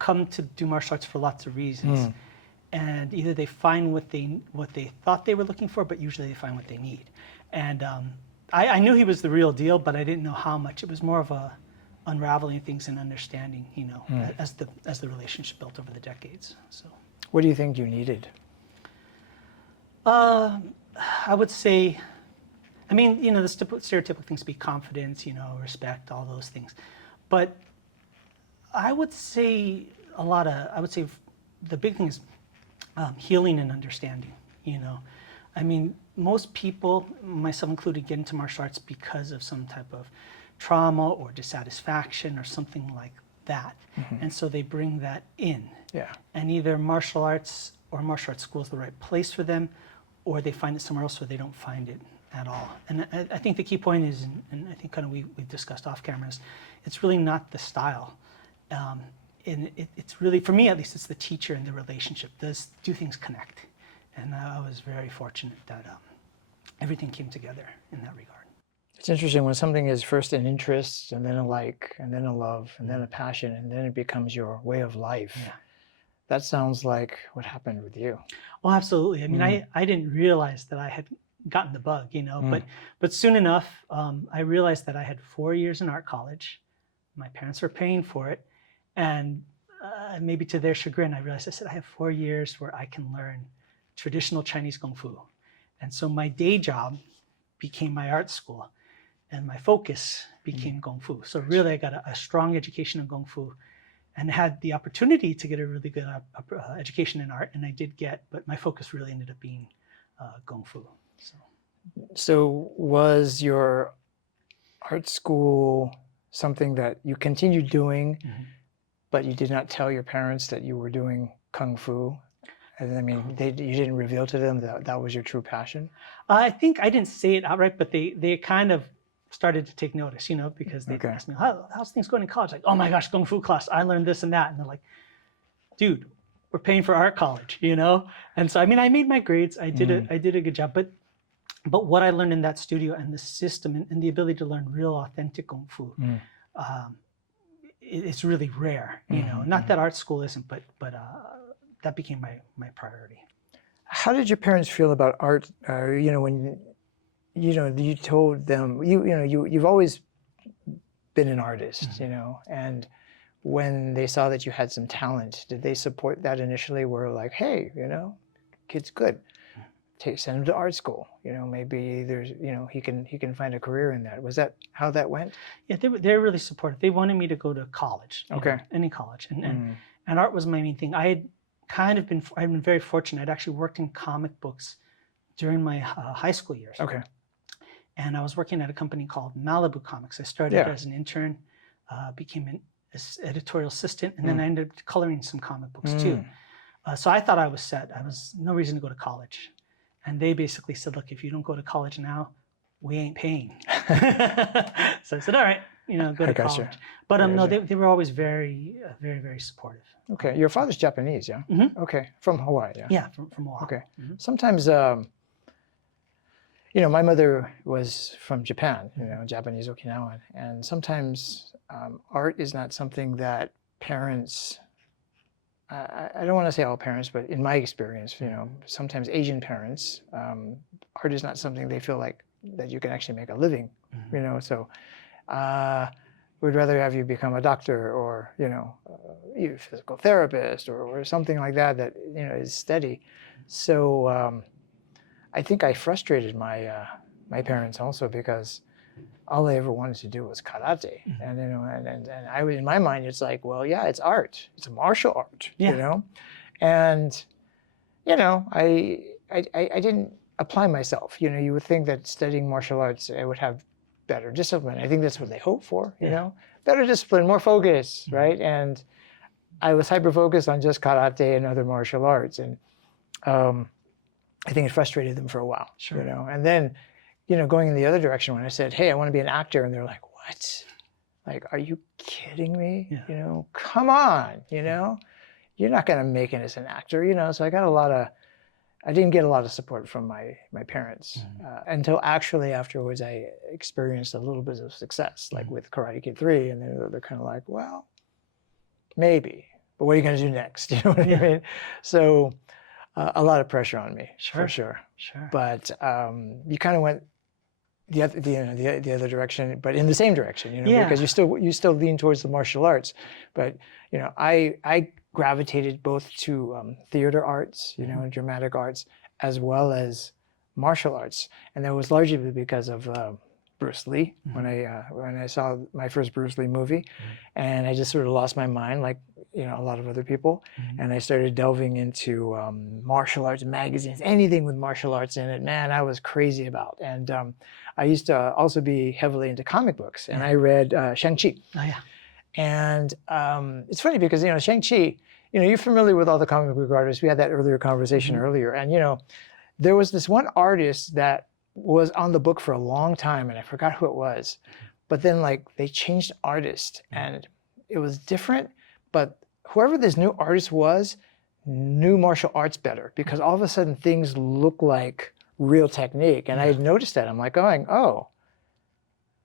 come to do martial arts for lots of reasons, and either they find what they thought they were looking for, but usually they find what they need. And I knew he was the real deal, but I didn't know how much. It was more of a unraveling things and understanding, as the relationship built over the decades. So, what do you think you needed? I would say, the stereotypical things: be confidence, respect, all those things. But I would say the big thing is healing and understanding. Most people, myself included, get into martial arts because of some type of trauma or dissatisfaction or something like that. And so they bring that in. Yeah. And either martial arts or martial arts school is the right place for them, or they find it somewhere else where they don't find it at all. And I think the key point is, and I think kind of we've discussed off camera, is it's really not the style. And it's really, for me at least, it's the teacher and the relationship. Do things connect? And I was very fortunate that everything came together in that regard. It's interesting when something is first an interest and then a like and then a love and then a passion and then it becomes your way of life. Yeah. That sounds like what happened with you. Oh, absolutely. I mean, I didn't realize that I had gotten the bug, but soon enough, I realized that I had 4 years in art college. My parents were paying for it. And maybe to their chagrin, I realized, I said, I have 4 years where I can learn traditional Chinese Kung Fu. And so my day job became my art school and my focus became Kung Fu. So really I got a strong education in Kung Fu and had the opportunity to get a really good education in art, and I did get, but my focus really ended up being Kung Fu. So was your art school something that you continued doing, but you did not tell your parents that you were doing Kung Fu? And I mean, you didn't reveal to them that that was your true passion? I think I didn't say it outright, but they kind of started to take notice, because they asked me, how's things going in college? Like, oh my gosh, Kung Fu class, I learned this and that. And they're like, dude, we're paying for art college, And so, I mean, I made my grades, I did a good job, but what I learned in that studio and the system and the ability to learn real authentic Kung Fu, it's really rare, Not that art school isn't, but that became my priority. How did your parents feel about art? When you told them you've always been an artist, and when they saw that you had some talent, did they support that initially? Were like, hey, kid's good, send him to art school. Maybe there's he can find a career in that. Was that how that went? Yeah, they were really supportive. They wanted me to go to college, any college, and art was my main thing. I'd been very fortunate. I'd actually worked in comic books during my high school years. Okay. And I was working at a company called Malibu Comics. I started as an intern, became an editorial assistant, and then I ended up coloring some comic books too. So I thought I was set. I was no reason to go to college. And they basically said, look, if you don't go to college now, we ain't paying. So I said, all right, go to college. But no, they were always very, very, very supportive. Okay. Your father's Japanese, yeah? Okay. From Hawaii, yeah? Yeah, from Hawaii. Okay. Sometimes, my mother was from Japan, Japanese Okinawan. And sometimes art is not something that parents, I don't want to say all parents, but in my experience, sometimes Asian parents, art is not something they feel like that you can actually make a living, so we'd rather have you become a doctor or, a physical therapist or something like that is steady. So I think I frustrated my parents also because all I ever wanted to do was karate. And, and I was, in my mind, it's like, well, yeah, it's art. It's a martial art, And, I didn't apply myself. You would think that studying martial arts, I would have better discipline. I think that's what they hope for, better discipline, more focus, right? And I was hyper-focused on just karate and other martial arts. And I think it frustrated them for a while, And then, going in the other direction when I said, hey, I want to be an actor. And they're like, what? Like, are you kidding me? Yeah. Come on, you're not going to make it as an actor, So I didn't get a lot of support from my parents until actually afterwards I experienced a little bit of success, like with Karate Kid 3. And they're kind of like, well, maybe, but what are you going to do next? You know what I mean? So a lot of pressure on me, for sure. But you kind of went the other direction, but in the same direction, because you still lean towards the martial arts. But I gravitated both to theater arts, and dramatic arts, as well as martial arts, and that was largely because of Bruce Lee. When I saw my first Bruce Lee movie, and I just sort of lost my mind, like a lot of other people, and I started delving into martial arts magazines, anything with martial arts in it. Man, I was crazy about. And I used to also be heavily into comic books, and I read Shang-Chi. Oh yeah. And it's funny because Shang-Chi, you're familiar with all the comic book artists. We had that earlier conversation earlier, and there was this one artist that was on the book for a long time, and I forgot who it was. But then they changed artist, and it was different. But whoever this new artist was, knew martial arts better because all of a sudden things look like real technique. And I had noticed that. I'm like going, oh,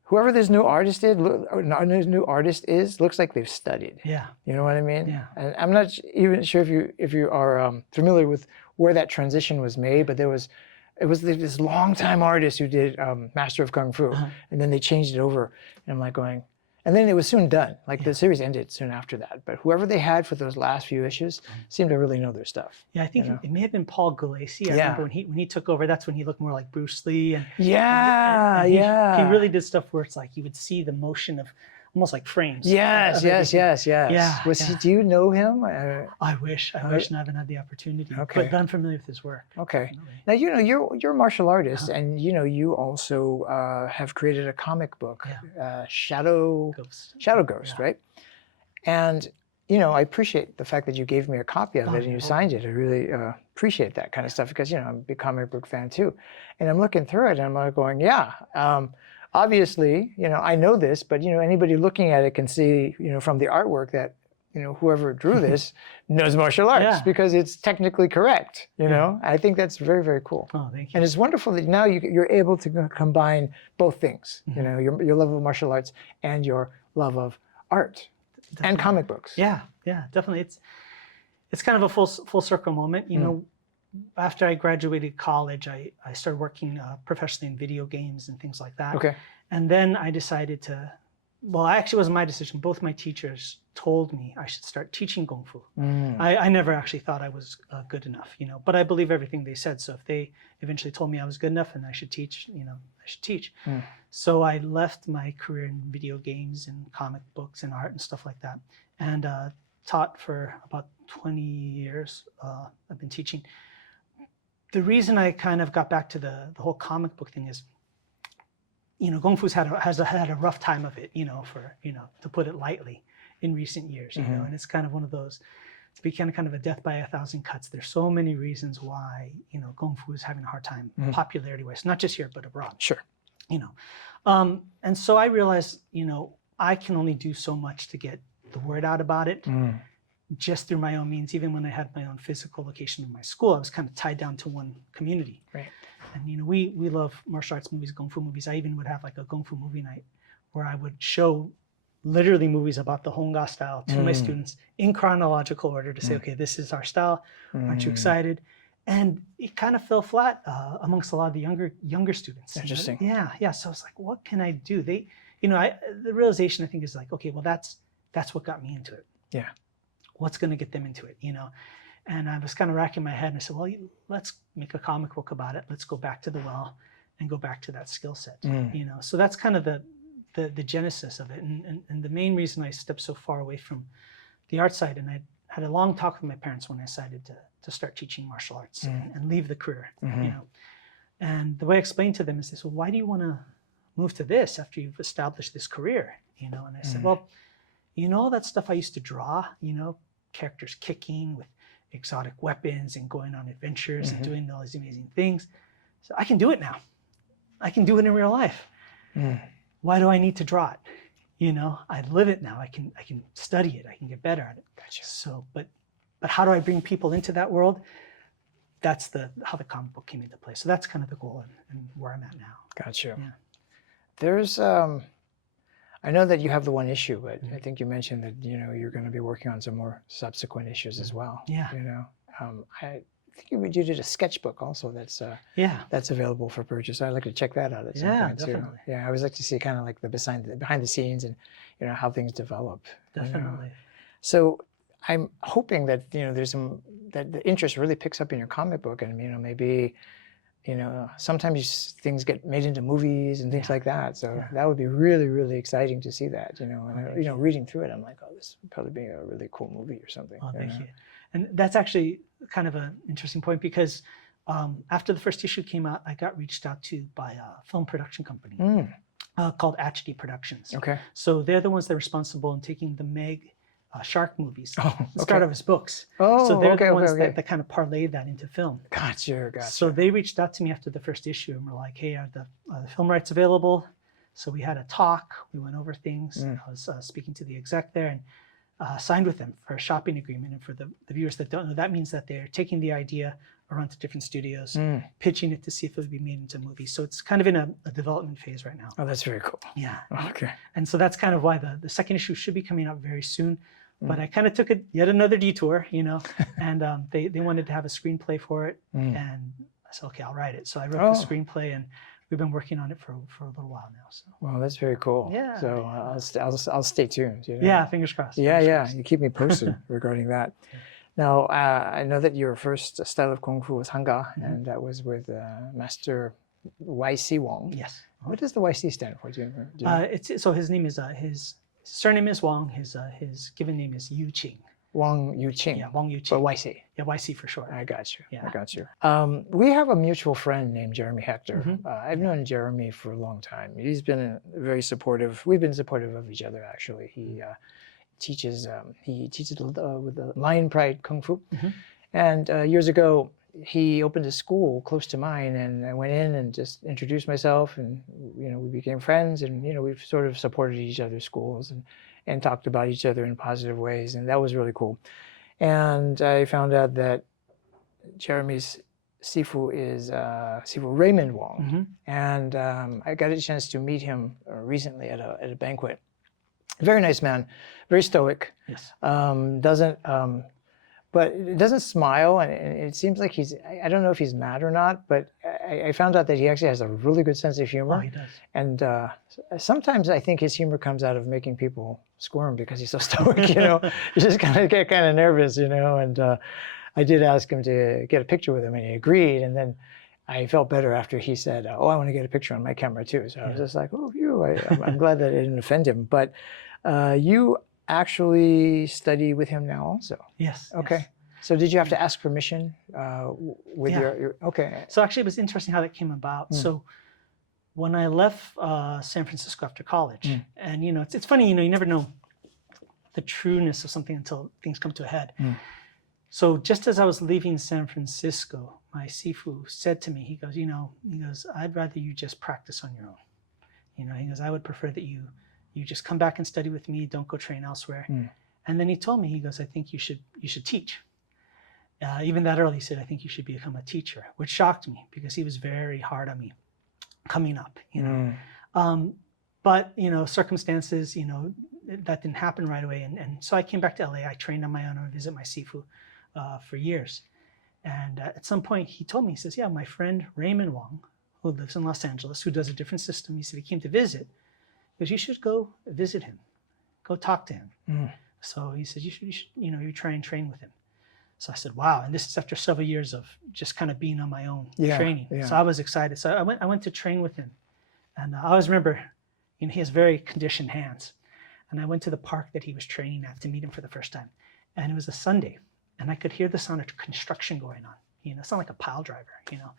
whoever this new artist is, looks like they've studied. Yeah. You know what I mean? Yeah. And I'm not even sure if you are familiar with where that transition was made, but it was this longtime artist who did Master of Kung Fu, and then they changed it over. And I'm like going, and then it was soon done. Like the series ended soon after that. But whoever they had for those last few issues seemed to really know their stuff. Yeah, I think you know? it may have been Paul Galassi. I Yeah. remember when he took over, that's when he looked more like Bruce Lee. And Yeah, and he, yeah. He really did stuff where it's like you would see the motion of almost like frames. Yes, of yes, everything. yes, yes. Yeah, Was yeah. he? Do you know him? I wish, and I haven't had the opportunity. Okay. But I'm familiar with his work. Okay. Definitely. Now you're a martial artist, and you also have created a comic book, Shadow Ghost. Ghost, Yeah. right? And I appreciate the fact that you gave me a copy of it and you you're signed it. I really appreciate that kind of stuff because I'm a big comic book fan too. And I'm looking through it and I'm like going, yeah. Obviously, I know this, but anybody looking at it can see, from the artwork that whoever drew this knows martial arts Yeah. because it's technically correct. I think that's very, very cool. Oh, thank you. And it's wonderful that now you're able to combine both things. Your love of martial arts and your love of art and comic books. Yeah, definitely. It's kind of a full circle moment. After I graduated college, I started working professionally in video games and things like that. Okay. And then I decided to, actually it wasn't my decision. Both my teachers told me I should start teaching Kung Fu. I never actually thought I was good enough, but I believe everything they said. So if they eventually told me I was good enough and I should teach, I should teach. So I left my career in video games and comic books and art and stuff like that, and taught for about 20 years. I've been teaching. The reason I kind of got back to the whole comic book thing is, Kung Fu's had a rough time of it, to put it lightly, in recent years, and it's kind of one of those. It's become kind of a death by a thousand cuts. There's so many reasons why Kung Fu is having a hard time popularity-wise, not just here but abroad. Sure. And so I realized, I can only do so much to get the word out about it. Just through my own means. Even when I had my own physical location in my school, I was kind of tied down to one community. Right. And we love martial arts movies, Kung Fu movies. I even would have like a Kung Fu movie night where I would show literally movies about the Honga style to my students in chronological order to say, okay, this is our style. Aren't you excited? And it kind of fell flat amongst a lot of the younger students. Interesting. Yeah. So I was like, what can I do? The realization I think is like, okay, well that's what got me into it. Yeah. What's going to get them into it, And I was kind of racking my head and I said, well, let's make a comic book about it. Let's go back to the well and go back to that skill set, So that's kind of the genesis of it. And the main reason I stepped so far away from the art side, and I had a long talk with my parents when I decided to start teaching martial arts and leave the career, And the way I explained to them is this, well, why do you want to move to this after you've established this career, And I said, well, all that stuff I used to draw, characters kicking with exotic weapons and going on adventures and doing all these amazing things. So I can do it now. I can do it in real life. Why do I need to draw it? I live it now. I can study it. I can get better at it. Gotcha. So, but how do I bring people into that world? That's how the comic book came into play. So that's kind of the goal and where I'm at now. Gotcha. Yeah. There's I know that you have the one issue, but I think you mentioned that you're going to be working on some more subsequent issues as well. Yeah. I think you did a sketchbook also that's available for purchase. I'd like to check that out at some point definitely. too. Yeah, I always like to see kind of like the behind the scenes and how things develop. Definitely. So I'm hoping that there's that the interest really picks up in your comic book, and maybe. Sometimes things get made into movies and things like that. So that would be really, really exciting to see that, And, reading through it, I'm like, oh, this would probably be a really cool movie or something. Oh, thank you. And that's actually kind of an interesting point because after the first issue came out, I got reached out to by a film production company called HD Productions. Okay. So they're the ones that are responsible in taking the Meg shark movies. Okay. Start off as books. Oh, so they're okay, the ones okay. that kind of parlayed that into film. Gotcha. So they reached out to me after the first issue and were like, hey, are the film rights available? So we had a talk. We went over things. I was speaking to the exec there, and signed with them for a shopping agreement. And for the viewers that don't know, that means that they're taking the idea around to different studios, pitching it to see if it would be made into movies. So it's kind of in a development phase right now. Oh, that's very cool. Yeah. Okay. And so that's kind of why the second issue should be coming out very soon. But I kind of took it yet another detour, you know, and they wanted to have a screenplay for it. And I said, okay, I'll write it. So I wrote the screenplay, and we've been working on it for a little while now. So. Well, that's very cool. Yeah. So I'll stay tuned. You know? Yeah, fingers crossed. Yeah, fingers yeah. crossed. You keep me posted regarding that. Now, I know that your first style of kung fu was Hanga, and that was with Master YC Wong. Yes. What does the YC stand for? Do you know? So his name is his surname is Wong. His given name is Yu Qing. Wang Yuqing. Yeah, Wong Yu But Qing. YC. Yeah, YC for short. I got you. Yeah. I got you. We have a mutual friend named Jeremy Hector. I've known Jeremy for a long time. He's been very supportive. We've been supportive of each other, actually. He teaches with the Lion Pride Kung Fu. And years ago, he opened a school close to mine, and I went in and just introduced myself, and you know, we became friends, and you know, we've sort of supported each other's schools and talked about each other in positive ways, and that was really cool. And I found out that Jeremy's Sifu is Sifu Raymond Wong, and I got a chance to meet him recently at a banquet. Very nice man, very stoic. Yes. But it doesn't smile, and it seems like I don't know if he's mad or not, but I found out that he actually has a really good sense of humor. Oh, he does. And sometimes I think his humor comes out of making people squirm because he's so stoic, you know. You just kind of get kind of nervous, you know. And I did ask him to get a picture with him, and he agreed. And then I felt better after he said, oh, I want to get a picture on my camera too. So I was just like, oh, I'm glad that I didn't offend him. But you actually study with him now also. Yes. Okay. Yes. So did you have to ask permission with Yeah. your okay? So actually, it was interesting how that came about. So when I left San Francisco after college, and you know, it's funny, you know, you never know the trueness of something until things come to a head. So just as I was leaving San Francisco, my Sifu said to me, he goes, I'd rather you just practice on your own. You know, he goes, I would prefer that you just come back and study with me, don't go train elsewhere. And then he told me, he goes, I think you should teach. Even that early, he said, I think you should become a teacher, which shocked me because he was very hard on me coming up, you know. But, you know, circumstances, you know, that didn't happen right away. And so I came back to LA. I trained on my own. I would visit my Sifu for years. And at some point he told me, he says, yeah, my friend Raymond Wong, who lives in Los Angeles, who does a different system, he said he came to visit. He goes, you should go visit him. Go talk to him. So he said, you should, you know, you try and train with him. So I said, wow. And this is after several years of just kind of being on my own training. So I was excited. So I went to train with him. And I always remember, you know, he has very conditioned hands. And I went to the park that he was training at to meet him for the first time. And it was a Sunday. And I could hear the sound of construction going on. You know, it sounded like a pile driver, you know.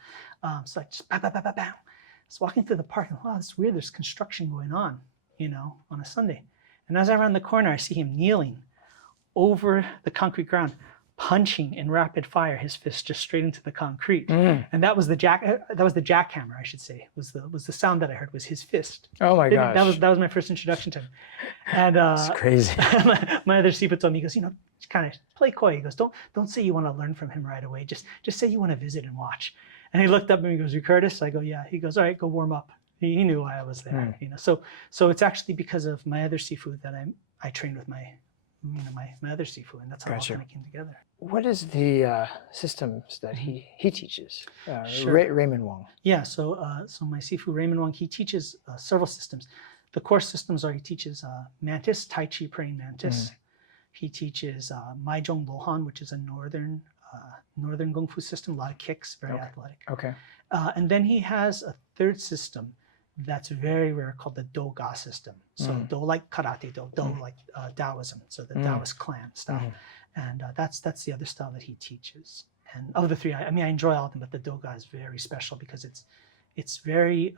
So I just, bam, bam, bam, bam, bam. I was walking through the park and, wow, it's weird. There's construction going on, you know, on a Sunday. And as I round the corner, I see him kneeling over the concrete ground, punching in rapid fire, his fist just straight into the concrete. And that was the jackhammer, I should say. Was the sound that I heard was his fist. Oh my gosh. That was my first introduction to him. And it's crazy. my other Sifu told me, he goes, you know, kind of play coy. He goes, don't say you want to learn from him right away. Just say you want to visit and watch. And he looked up at me and he goes, you Curtis? I go, yeah. He goes, all right, go warm up. He knew why I was there. You know, so it's actually because of my other Sifu that I trained with my other Sifu, and that's how it all kind of came together. What is the systems that he teaches? Sure. Raymond Wong. Yeah, so my Sifu Raymond Wong, he teaches several systems. The core systems are he teaches Mantis, Tai Chi Praying Mantis. He teaches Maizhong Lohan, which is a northern Kung Fu system, a lot of kicks, very athletic. Okay. And then he has a third system that's very rare called the Do-Ga system. So Do like karate, Do like Taoism, so the Taoist clan style. And that's the other style that he teaches. And of the three, I mean, I enjoy all of them, but the Do-Ga is very special because it's very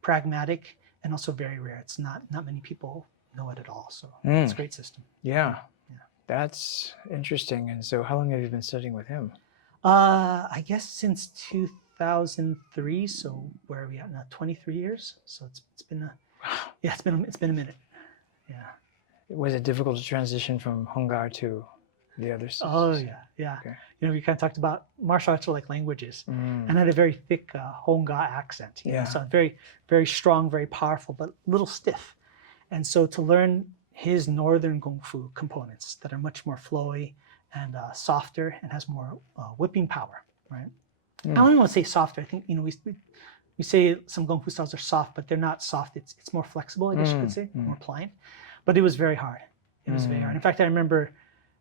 pragmatic and also very rare. It's not many people know it at all. So it's a great system. Yeah. That's interesting. And so how long have you been studying with him? I guess since 2003. So where are we at now? 23 years. So it's been a minute. Yeah. Was it difficult to transition from Hunggar to the other systems? Oh yeah, yeah. Okay. You know, we kind of talked about martial arts are like languages, Mm. and I had a very thick Hongga accent. You know, so very, very strong, very powerful, but a little stiff. And so to learn his northern Kung Fu components that are much more flowy and softer and has more whipping power, right? I don't even want to say softer. I think, you know, we say some Kung Fu styles are soft, but they're not soft. It's more flexible, I guess you could say, more pliant. But it was very hard. It was very hard. In fact, I remember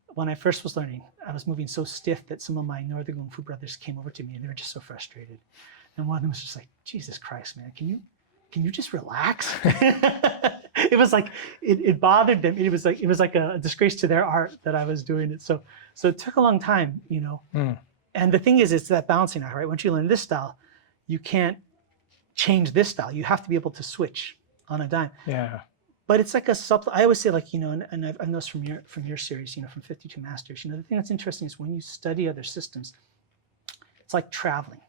when I first was learning, I was moving so stiff that some of my northern Kung Fu brothers came over to me and they were just so frustrated. And one of them was just like, Jesus Christ, man, can you just relax? It was like it bothered them. It was like a disgrace to their art that I was doing it. So it took a long time, you know. And the thing is, it's that balancing act, right? Once you learn this style, you can't change this style. You have to be able to switch on a dime. Yeah. But it's like I always say, like, you know, and I've noticed from your series, you know, from 52 Masters, you know, the thing that's interesting is when you study other systems, it's like traveling.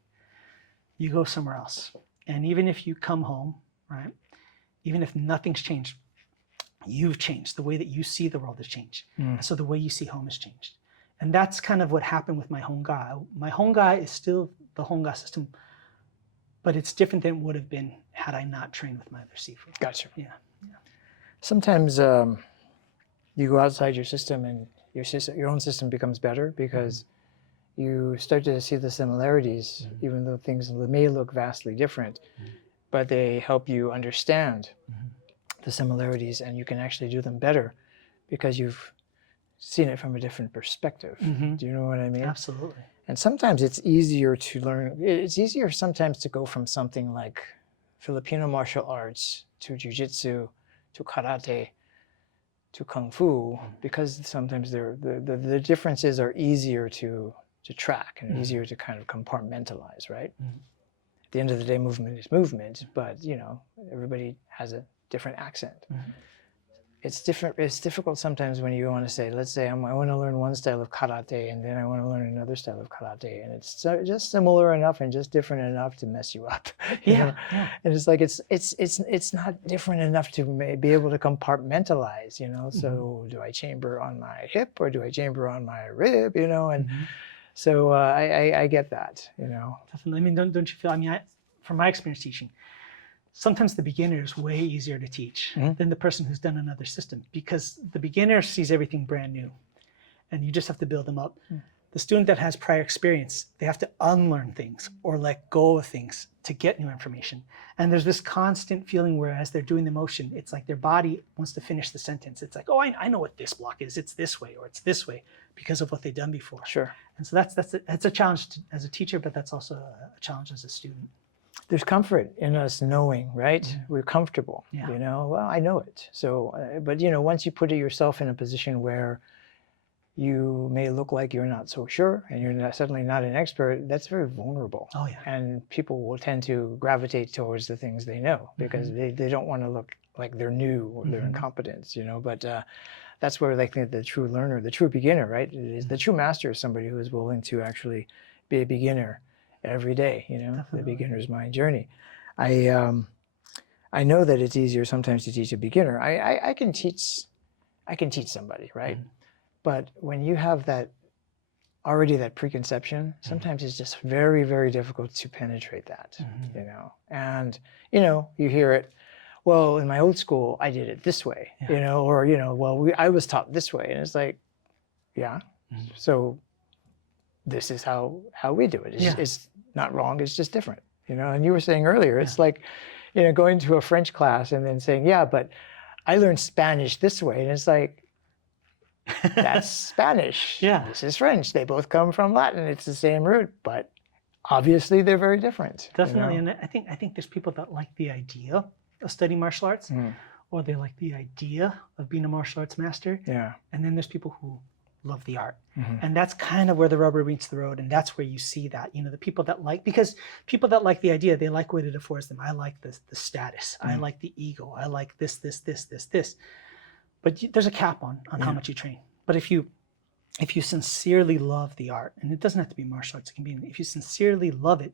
You go somewhere else. And even if you come home, right, even if nothing's changed, you've changed. The way that you see the world has changed. And so the way you see home has changed. And that's kind of what happened with my Hongga. My Hongga is still the Hongga system, but it's different than it would have been had I not trained with my other Sifu. Gotcha. Yeah. Sometimes you go outside your system and your own system becomes better because you start to see the similarities, even though things may look vastly different, but they help you understand the similarities and you can actually do them better because you've seen it from a different perspective. Do you know what I mean? Absolutely. And sometimes it's easier to learn. It's easier sometimes to go from something like Filipino martial arts to jiu-jitsu to karate to kung fu because sometimes the differences are easier to track and easier to kind of compartmentalize, right? At the end of the day, movement is movement, but you know, everybody has a different accent. It's different. It's difficult sometimes when you want to say, let's say I want to learn one style of karate and then I want to learn another style of karate, and it's just similar enough and just different enough to mess you up. you know? And it's like it's not different enough to be able to compartmentalize. You know, so do I chamber on my hip or do I chamber on my rib? You know, and so I get that. You know, definitely. I mean, don't you feel? I mean, from my experience teaching, sometimes the beginner is way easier to teach than the person who's done another system because the beginner sees everything brand new and you just have to build them up. The student that has prior experience, they have to unlearn things or let go of things to get new information. And there's this constant feeling where as they're doing the motion, it's like their body wants to finish the sentence. It's like, oh, I know what this block is. It's this way or it's this way because of what they've done before. Sure. And so that's a challenge as a teacher, but that's also a challenge as a student. There's comfort in us knowing, right? We're comfortable, you know, well, I know it. So, but you know, once you put yourself in a position where you may look like you're not so sure and you're certainly not an expert, that's very vulnerable. Oh, yeah. And people will tend to gravitate towards the things they know because they don't want to look like they're new or they're incompetent, you know, but that's where like the true learner, the true beginner, right? The true master is somebody who is willing to actually be a beginner every day, you know. Definitely. The beginner's mind journey. I know that it's easier sometimes to teach a beginner. I can teach somebody, right? But when you have that preconception, sometimes it's just very, very difficult to penetrate that, you know. And you know, you hear it, well, in my old school, I did it this way, you know, or you know, well, I was taught this way, and it's like, so this is how we do it. It's not wrong, it's just different, you know. And you were saying earlier, it's like, you know, going to a French class and then saying, yeah, but I learned Spanish this way. And it's like, that's Spanish. This is French. They both come from Latin. It's the same root, but obviously they're very different. Definitely. You know? And I think there's people that like the idea of studying martial arts or they like the idea of being a martial arts master. Yeah. And then there's people who love the art. And that's kind of where the rubber meets the road. And that's where you see that, you know, the people that like, because people that like the idea, they like what it affords them. I like the status. I like the ego. I like this. But there's a cap on how much you train. But if you sincerely love the art, and it doesn't have to be martial arts, it can be, if you sincerely love it,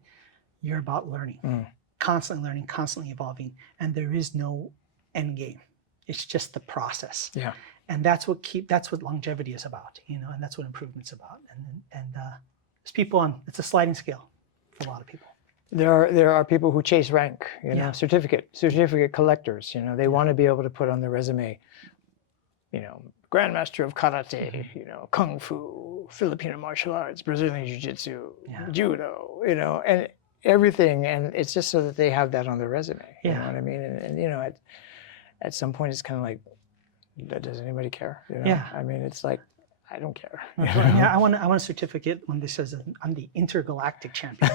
you're about learning, constantly learning, constantly evolving. And there is no end game. It's just the process. And that's what longevity is about, you know, and that's what improvement's about. And there's people it's a sliding scale for a lot of people. There are people who chase rank, you know, Yeah. certificate collectors, you know, they want to be able to put on their resume, you know, Grandmaster of Karate, you know, Kung Fu, Filipino martial arts, Brazilian Jiu-Jitsu, Yeah. Judo, you know, and everything. And it's just so that they have that on their resume, you know Yeah. what I mean? And you know, at some point it's kind of like, does anybody care? You know? Yeah. I mean, it's like, I don't care. you I mean, know? I want a certificate when this says I'm the intergalactic champion,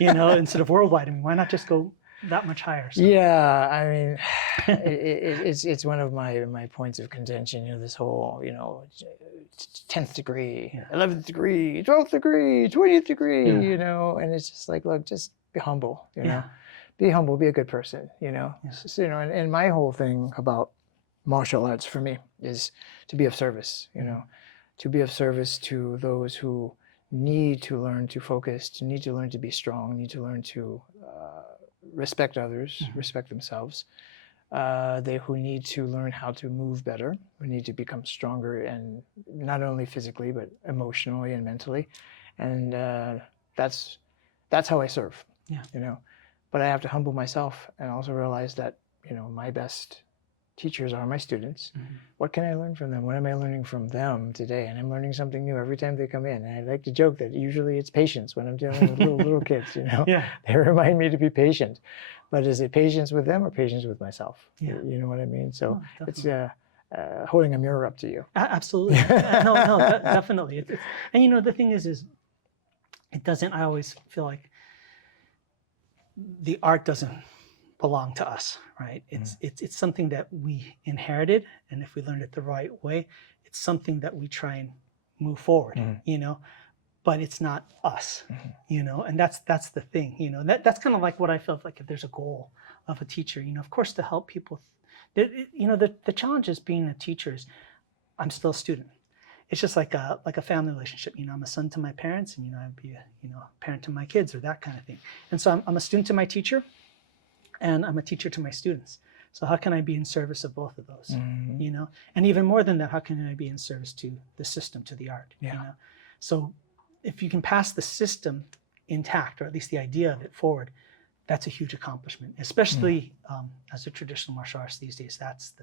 you know, instead of worldwide. I mean, why not just go that much higher? So. Yeah, I mean, it's one of my points of contention. You know, this whole 10th degree, 11th degree, 12th degree, 20th degree. Yeah. You know, and it's just like, look, just be humble. You know, Yeah. be humble, be a good person. You know, Yeah. So, you know, and my whole thing about martial arts for me is to be of service. You know, to be of service to those who need to learn to focus, to need to learn to be strong, need to learn to respect others, respect themselves. They who need to learn how to move better, who need to become stronger, and not only physically but emotionally and mentally, and that's how I serve. Yeah. You know, but I have to humble myself and also realize that, you know, my best teachers are my students. What can I learn from them? What am I learning from them today? And I'm learning something new every time they come in. And I like to joke that usually it's patience when I'm dealing with little kids, you know. Yeah. They remind me to be patient. But is it patience with them or patience with myself? Yeah. You know what I mean? So Oh, it's holding a mirror up to you. Absolutely. No, definitely. And you know, the thing is it doesn't, I always feel like the art doesn't belong to us, right? It's something that we inherited, and if we learn it the right way, it's something that we try and move forward, you know, but it's not us, you know, and that's the thing, you know. That's kind of like what I felt like if there's a goal of a teacher, you know, of course, to help people. You know, the challenge is being a teacher is I'm still a student. It's just like a family relationship. You know, I'm a son to my parents, and you know, I'd be a parent to my kids, or that kind of thing. And so I'm a student to my teacher, and I'm a teacher to my students. So how can I be in service of both of those? You know, and even more than that, how can I be in service to the system, to the art? Yeah. You know, so if you can pass the system intact, or at least the idea of it forward, that's a huge accomplishment. Especially as a traditional martial artist these days, that's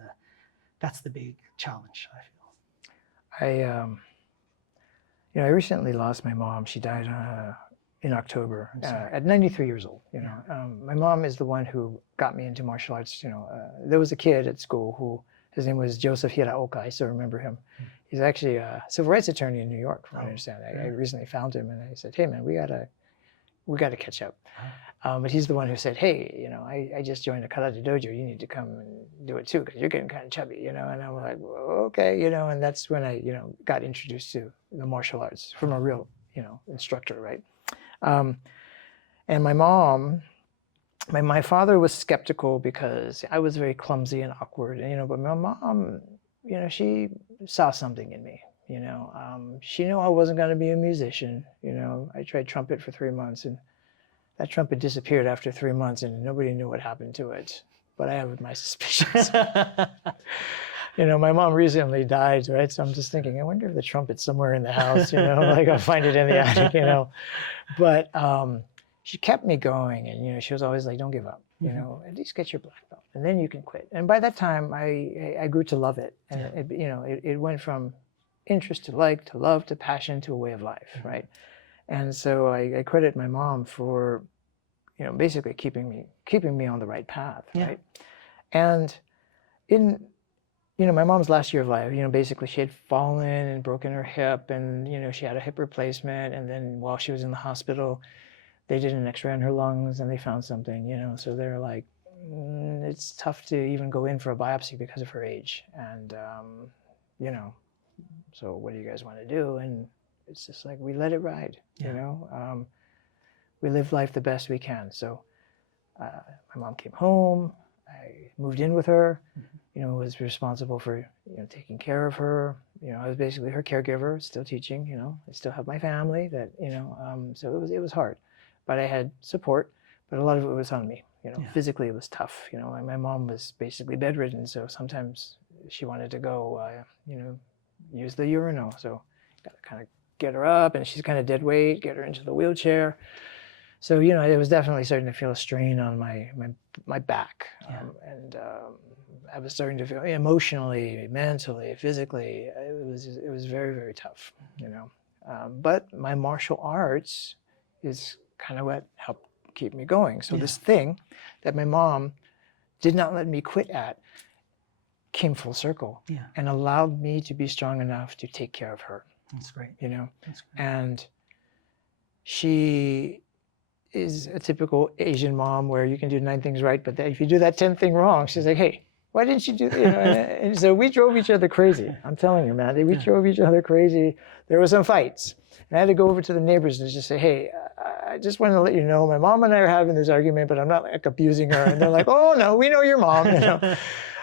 the big challenge, I feel. I recently lost my mom. She died in October at 93 years old. You know, my mom is the one who got me into martial arts. You know, there was a kid at school who his name was Joseph Hiraoka. I still remember him. He's actually a civil rights attorney in New York, from what I understand. I recently found him, and I said, "Hey, man, we gotta catch up." But he's the one who said, "Hey, you know, I just joined a karate dojo. You need to come and do it too, because you're getting kind of chubby, you know." And I'm like, well, "Okay," you know. And that's when I, got introduced to the martial arts from a real, instructor, right? And my mom, my father was skeptical because I was very clumsy and awkward, but my mom, she saw something in me. She knew I wasn't going to be a musician. I tried trumpet for 3 months, and that trumpet disappeared after 3 months, and nobody knew what happened to it. But I have my suspicions. My mom recently died, right? So I'm just thinking, I wonder if the trumpet's somewhere in the house, like I'll find it in the attic, But she kept me going, and she was always like, "Don't give up, at least get your black belt, and then you can quit." And by that time, I grew to love it, and it went from interest to like to love to passion to a way of life, right? And so I credit my mom for, basically keeping me on the right path, right? And in my mom's last year of life, basically she had fallen and broken her hip, and she had a hip replacement, and then while she was in the hospital, they did an X-ray on her lungs and they found something, so they're like, it's tough to even go in for a biopsy because of her age, and so what do you guys want to do? And it's just like, we let it ride, we live life the best we can. So my mom came home, I moved in with her, was responsible for, taking care of her. I was basically her caregiver, still teaching, I still have my family that, so it was hard, but I had support, but a lot of it was on me. Physically it was tough. My mom was basically bedridden, so sometimes she wanted to go, use the urinal. So got to kind of get her up, and she's kind of dead weight, get her into the wheelchair. So, it was definitely starting to feel a strain on my back. Yeah. I was starting to feel emotionally, mentally, physically, it was very, very tough, But my martial arts is kind of what helped keep me going. So this thing that my mom did not let me quit at came full circle and allowed me to be strong enough to take care of her. That's great. That's great. And she is a typical Asian mom where you can do 9 things right, but if you do that 10th thing wrong, she's like, hey, why didn't you do that? And so we drove each other crazy. I'm telling you, man, we drove each other crazy. There were some fights. And I had to go over to the neighbors and just say, hey, I just wanted to let you know, my mom and I are having this argument, but I'm not like abusing her. And they're like, oh no, we know your mom.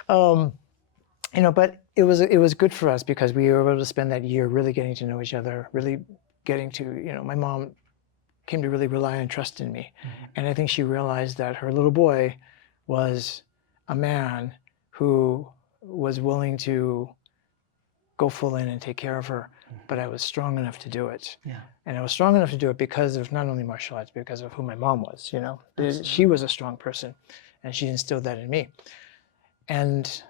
But it was good for us because we were able to spend that year really getting to know each other, really getting to, my mom came to really rely and trust in me. Mm-hmm. And I think she realized that her little boy was a man who was willing to go full in and take care of her, but I was strong enough to do it. Yeah. And I was strong enough to do it because of not only martial arts, because of who my mom was, She was a strong person, and she instilled that in me. And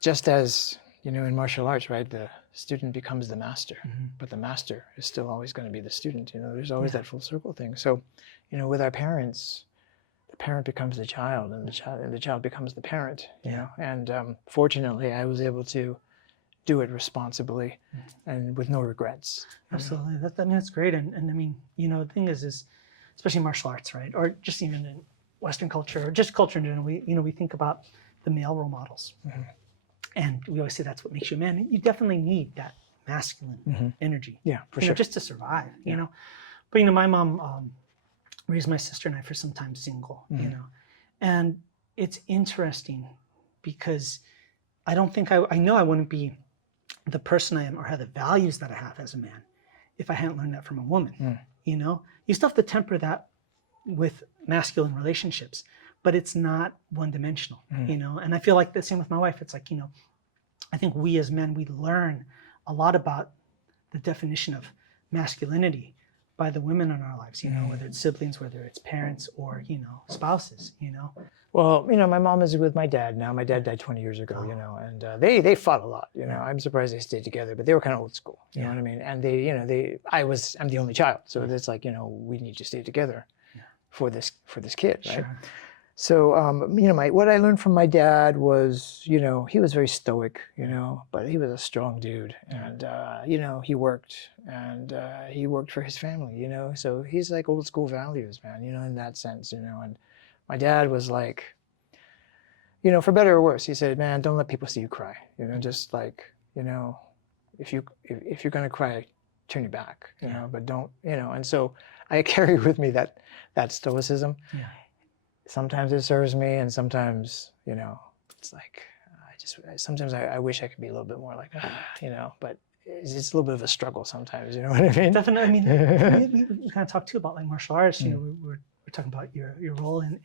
just as, in martial arts, right, the student becomes the master, but the master is still always going to be the student. There's always that full circle thing. So, with our parents, the parent becomes the child, and the child becomes the parent. And fortunately, I was able to do it responsibly and with no regrets. Absolutely, that's great. And I mean, the thing is especially martial arts, right, or just even in Western culture, or just culture in general, we think about the male role models. Mm-hmm. And we always say that's what makes you a man. You definitely need that masculine energy. Yeah, for sure. Just to survive, But, my mom raised my sister and I for some time single, And it's interesting because I don't think I know I wouldn't be the person I am or have the values that I have as a man if I hadn't learned that from a woman, You still have to temper that with masculine relationships, but it's not one-dimensional, And I feel like the same with my wife. It's like, I think we as men, we learn a lot about the definition of masculinity by the women in our lives, whether it's siblings, whether it's parents or, spouses, Well, my mom is with my dad now. My dad died 20 years ago, and they fought a lot, I'm surprised they stayed together, but they were kind of old school, you know what I mean? And I'm the only child, so it's like, we need to stay together for this kid, right? Sure. So, what I learned from my dad was, he was very stoic, but he was a strong dude. And, he worked for his family, so he's like old school values, man, in that sense, and my dad was like, for better or worse, he said, man, don't let people see you cry, just like, if you're going to cry, turn your back, but don't, and so I carry with me that stoicism. Yeah. Sometimes it serves me, and sometimes, it's like, sometimes I wish I could be a little bit more like, but it's a little bit of a struggle sometimes, you know what I mean? Definitely. I mean, we kind of talked too about like martial arts, we're talking about your role in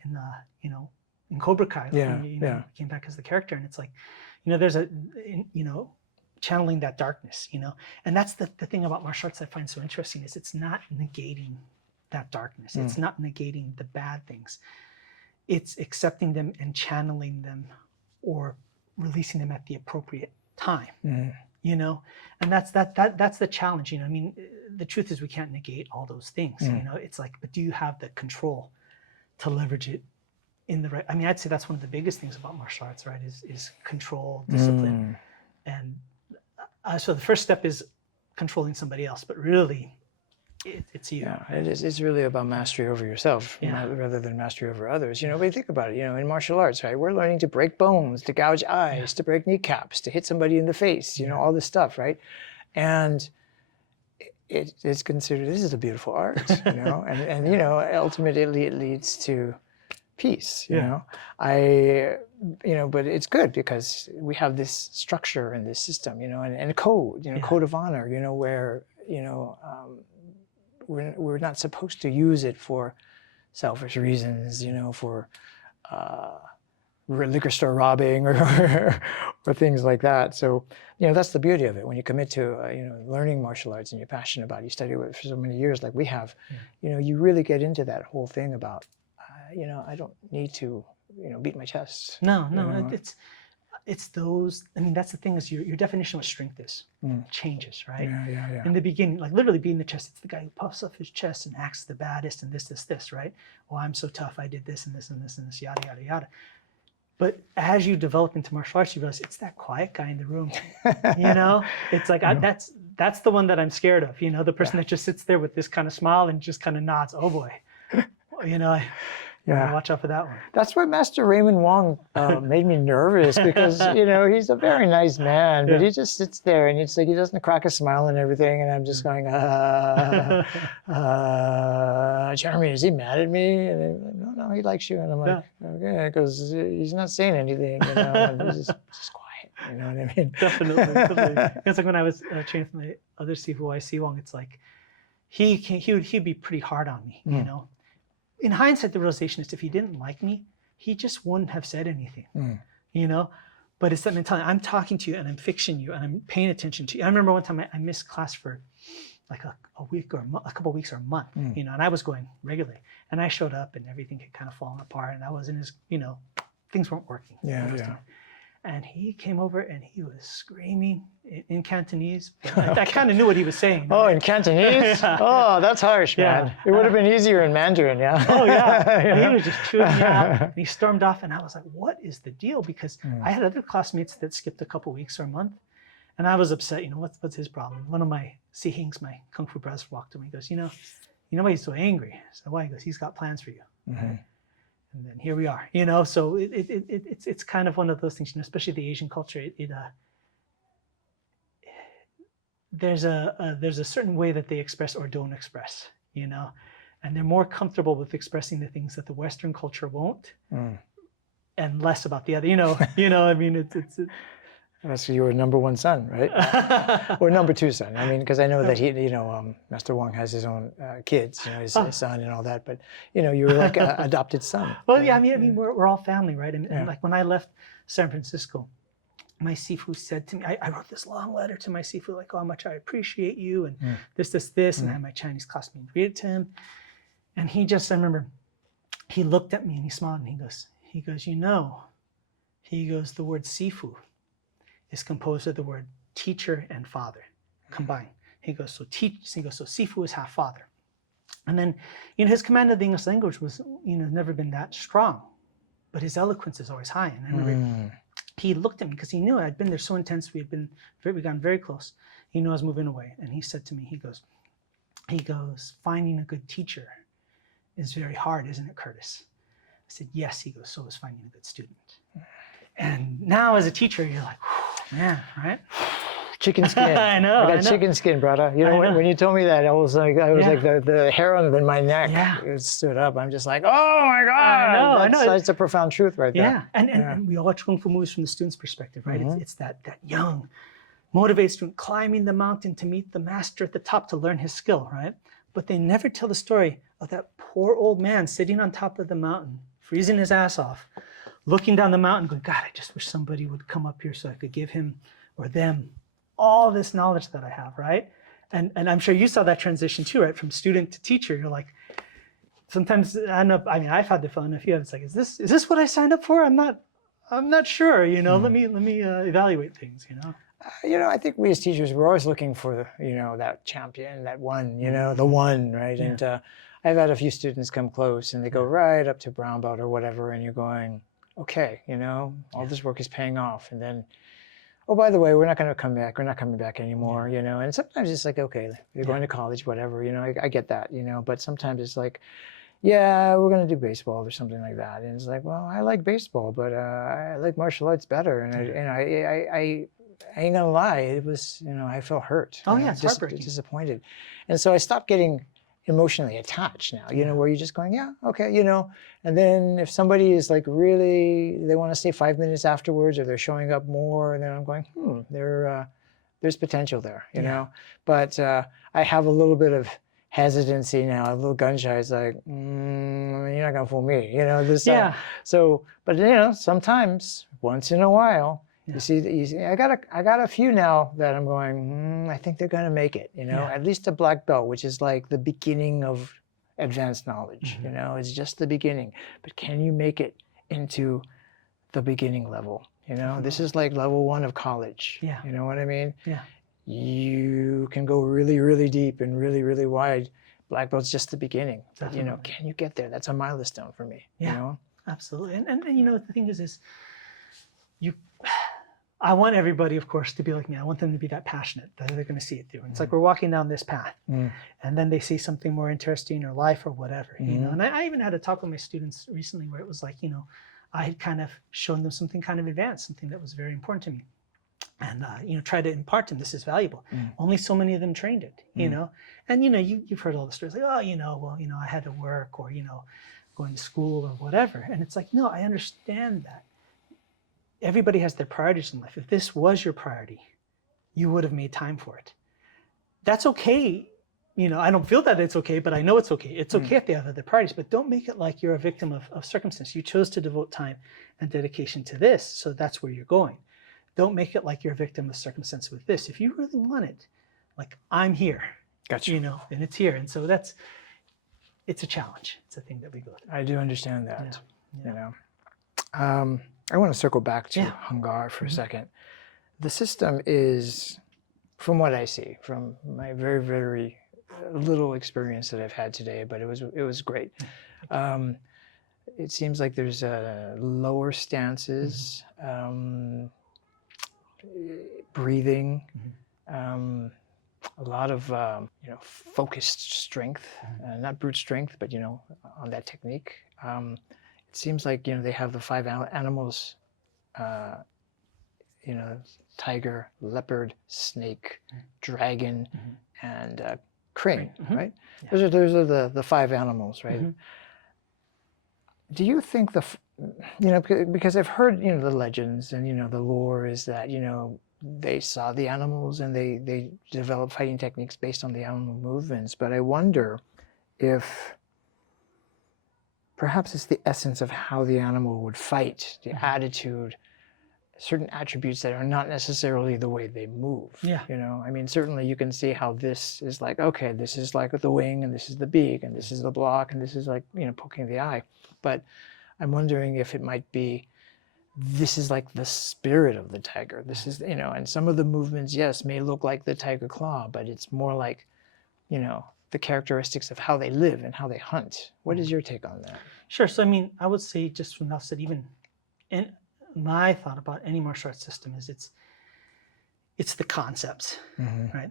in Cobra Kai. Yeah, you came back as the character, and it's like, there's channeling that darkness, and that's the thing about martial arts I find so interesting is it's not negating that darkness. It's not negating the bad things. It's accepting them and channeling them or releasing them at the appropriate time, and that's the challenge. I mean, the truth is we can't negate all those things, it's like, but do you have the control to leverage it in the right? I mean, I'd say that's one of the biggest things about martial arts, right, is control, discipline. And so the first step is controlling somebody else, but really it's you. Yeah, it's really about mastery over yourself rather than mastery over others. But you think about it, in martial arts, right, we're learning to break bones, to gouge eyes, to break kneecaps, to hit somebody in the face, all this stuff, right? And it's considered, this is a beautiful art, and ultimately it leads to peace, but it's good because we have this structure and this system, and a code, code of honor, where, we're not supposed to use it for selfish reasons, for liquor store robbing or things like that. So, that's the beauty of it. When you commit to, learning martial arts and you're passionate about it, you study it for so many years like we have, you really get into that whole thing about, I don't need to, beat my chest. No, it's those. I mean, that's the thing is your definition of what strength is changes, right? Yeah. In the beginning, like literally beating the chest, it's the guy who puffs up his chest and acts the baddest and this, right? Oh, I'm so tough. I did this and this and this and this, yada, yada, yada. But as you develop into martial arts, you realize it's that quiet guy in the room. It's like that's the one that I'm scared of. The person that just sits there with this kind of smile and just kind of nods. Oh boy, watch out for that one. That's why Master Raymond Wong made me nervous because he's a very nice man, but he just sits there and it's like he doesn't crack a smile and everything, and I'm just going, Jeremy, is he mad at me? And they're like, no, he likes you, and I'm like, okay, because he's not saying anything, and he's just quiet. You know what I mean? Definitely. It's like when I was training from the other Sifu I.C. Wong, it's like he'd be pretty hard on me, In hindsight, the realization is if he didn't like me, he just wouldn't have said anything, But it's that mentality. I'm talking to you and I'm fixing you and I'm paying attention to you. I remember one time I missed class for like a week or a couple of weeks or a month, and I was going regularly. And I showed up and everything had kind of fallen apart and I was in his, things weren't working. Yeah. And he came over and he was screaming in Cantonese. I kind of knew what he was saying. Oh, in Cantonese? Oh, that's harsh, man. It would have been easier in Mandarin, yeah. Oh, yeah. He was just chewing me out. And he stormed off, and I was like, what is the deal? Because I had other classmates that skipped a couple weeks or a month, and I was upset. What's his problem? One of my Sihings, my Kung Fu brothers, walked to me and goes, you know why he's so angry? I said, why? He goes, he's got plans for you. And then here we are, so it's kind of one of those things, especially the Asian culture, there's a certain way that they express or don't express, and they're more comfortable with expressing the things that the Western culture won't, and less about the other, I mean, it's That's your number one son, right? Or number two son. I mean, because I know that he, Master Wong has his own kids, his son and all that. But you're like an adopted son. Well, yeah. I mean, we're all family, right? And like when I left San Francisco, my Sifu said to me, I wrote this long letter to my Sifu, like, oh, how much I appreciate you, and this, and I had my Chinese classmate read it to him, and I remember, he looked at me and he smiled and he goes, the word Sifu is composed of the word teacher and father combined. He goes, so Sifu is half father. And then, his command of the English language was, never been that strong, but his eloquence is always high. And I remember he looked at me because he knew I'd been there so intense. We'd gotten very close. He knew I was moving away. And he said to me, he goes, finding a good teacher is very hard, isn't it, Curtis? I said, yes. He goes, so is finding a good student. And now as a teacher, you're like, man, right? Chicken skin. I know. I got chicken skin, brother. When you told me that, I was like the hair on my neck it stood up. I'm just like, oh my God. I know. That's a profound truth right there. Yeah. And we all watch Kung Fu movies from the student's perspective, right? It's that young, motivated student climbing the mountain to meet the master at the top to learn his skill, right? But they never tell the story of that poor old man sitting on top of the mountain, freezing his ass off, looking down the mountain going, God, I just wish somebody would come up here so I could give him or them all this knowledge that I have, right? And I'm sure you saw that transition too, right? From student to teacher. You're like, sometimes I've had the feeling, if you have, it's like, is this what I signed up for? I'm not sure, let me evaluate things, I think we as teachers, we're always looking for, that champion, that one, the one, right? Yeah. And I've had a few students come close and they go right up to brown belt or whatever, and you're going, okay, all this work is paying off. And then, oh, by the way, we're not going to come back. We're not coming back anymore, And sometimes it's like, okay, you're going to college, whatever, I get that, But sometimes it's like, yeah, we're going to do baseball or something like that. And it's like, well, I like baseball, but I like martial arts better. And I ain't gonna lie, it was, I felt hurt. Oh yeah, it's heartbreaking. Disappointed. And so I stopped getting emotionally attached now, where you're just going, yeah, okay, and then if somebody is like really, they want to stay 5 minutes afterwards or they're showing up more, and then I'm going, there's potential there, you know, but I have a little bit of hesitancy now, a little gun shy. It's like, you're not gonna fool me, this time. Yeah. So, but sometimes, once in a while, Yeah. you see, I got a few now that I'm going, I think they're gonna make it, Yeah. at least a black belt, which is like the beginning of advanced knowledge, it's just the beginning. But can you make it into the beginning level? This is like level 1 of college. Yeah. You know what I mean? Yeah. You can go really, really deep and really, really wide. Black belt's just the beginning. But, Definitely. can you get there? That's a milestone for me. Yeah. Absolutely. And the thing is I want everybody, of course, to be like me. I want them to be that passionate that they're going to see it through. It's like we're walking down this path, and then they see something more interesting or life or whatever, And I even had a talk with my students recently where it was like, I had kind of shown them something kind of advanced, something that was very important to me, and try to impart to them this is valuable. Only so many of them trained it, And you've heard all the stories like, I had to work or going to school or whatever, and it's like, no, I understand that. Everybody has their priorities in life. If this was your priority, you would have made time for it. That's okay. I don't feel that it's okay, but I know it's okay. It's okay if they have other priorities, but don't make it like you're a victim of circumstance. You chose to devote time and dedication to this, so that's where you're going. Don't make it like you're a victim of circumstance with this. If you really want it, like, I'm here. Gotcha. And it's here. And so it's a challenge. It's a thing that we go through. I do understand that. Yeah. I want to circle back to Hung Gar for a second. The system is, from what I see, from my very, very little experience that I've had today, but it was great. It seems like there's lower stances, breathing, a lot of focused strength, not brute strength, but on that technique. It seems like they have the 5 animals, tiger, leopard, snake, dragon, and crane, right? Yeah. Those are the 5 animals, right? Do you think because I've heard the legends and the lore is that they saw the animals and they developed fighting techniques based on the animal movements, but I wonder if perhaps it's the essence of how the animal would fight, the attitude, certain attributes that are not necessarily the way they move. Yeah. I mean, certainly you can see how this is like, okay, this is like the wing, and this is the beak, and this is the block, and this is like, poking the eye. But I'm wondering if it might be, this is like the spirit of the tiger. This is, and some of the movements, yes, may look like the tiger claw, but it's more like, the characteristics of how they live and how they hunt. What is your take on that? Sure. So, I would say, just from the outset, even in my thought about any martial arts system is it's the concepts, right?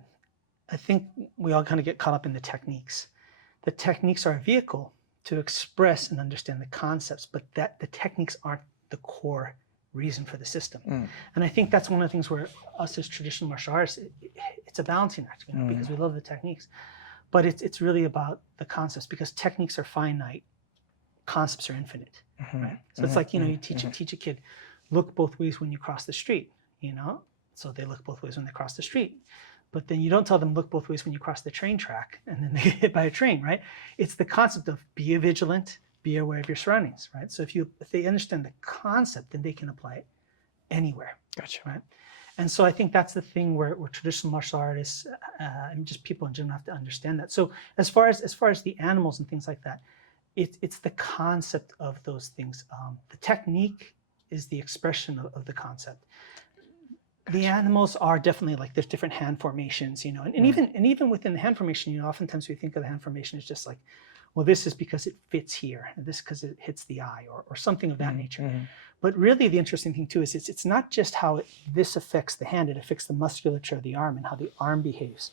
I think we all kind of get caught up in the techniques. The techniques are a vehicle to express and understand the concepts, but that the techniques aren't the core reason for the system. And I think that's one of the things where us as traditional martial artists, it's a balancing act, because we love the techniques. But it's really about the concepts, because techniques are finite, concepts are infinite, right? So it's like, you teach a kid, look both ways when you cross the street, so they look both ways when they cross the street. But then you don't tell them look both ways when you cross the train track and then they get hit by a train, right? It's the concept of be vigilant, be aware of your surroundings, right? So if they understand the concept, then they can apply it anywhere. Gotcha. Right? And so I think that's the thing where traditional martial artists and just people in general have to understand that. So as far as the animals and things like that, it's the concept of those things. The technique is the expression of the concept. The animals are definitely like, there's different hand formations, and even within the hand formation, oftentimes we think of the hand formation as just like, well, this is because it fits here, and this because it hits the eye, or something of that nature. But really, the interesting thing too is it's not just how this affects the hand; it affects the musculature of the arm and how the arm behaves,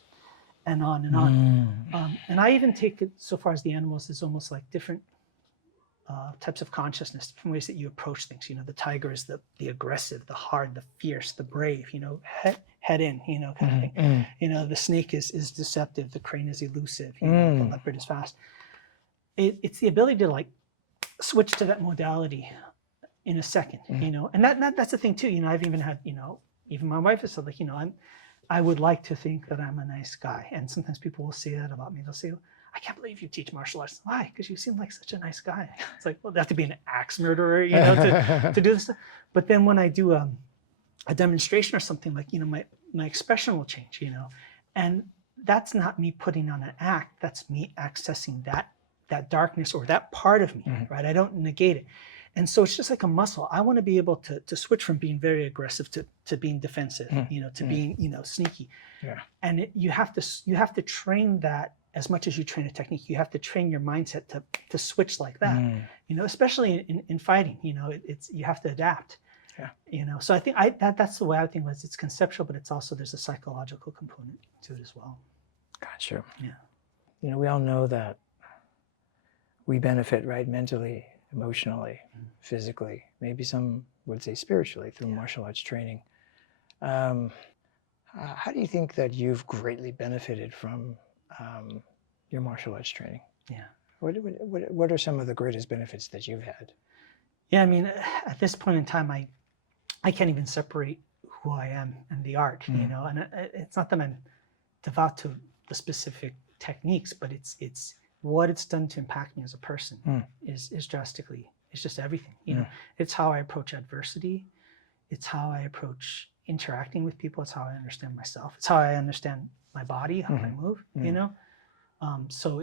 and on and on. And I even take it so far as the animals is almost like different types of consciousness, different ways that you approach things. The tiger is the aggressive, the hard, the fierce, the brave. Head in, kind of thing. The snake is deceptive, the crane is elusive, the leopard is fast. It's the ability to like switch to that modality in a second, and that's the thing too. I've even had, even my wife has said, like, I would like to think that I'm a nice guy, and sometimes people will say that about me. They'll say, I can't believe you teach martial arts. Why? Because you seem like such a nice guy. It's like, well, they have to be an axe murderer, you know, to do this stuff. But then when I do a demonstration or something, like, you know, my expression will change, you know, and that's not me putting on an act. That's me accessing that darkness or that part of me, right? I don't negate it. And so it's just like a muscle. I want to be able to switch from being very aggressive to being defensive, you know, to being, you know, sneaky. Yeah. And you have to train that as much as you train a technique. You have to train your mindset to switch like that, you know, especially in fighting, you know, you have to adapt. Yeah. You know, so I think that's the way I think was, it's conceptual, but it's also, there's a psychological component to it as well. Gotcha. Yeah. You know, we all know that we benefit, right, mentally, emotionally, physically, maybe some would say spiritually through martial arts training. How do you think that you've greatly benefited from your martial arts training? Yeah. What are some of the greatest benefits that you've had? Yeah, I mean, at this point in time, I can't even separate who I am and the art, you know, and it's not that I'm devout to the specific techniques, but it's what it's done to impact me as a person is drastically, it's just everything, you know. It's how I approach adversity. It's how I approach interacting with people. It's how I understand myself. It's how I understand my body, how I move, you know. So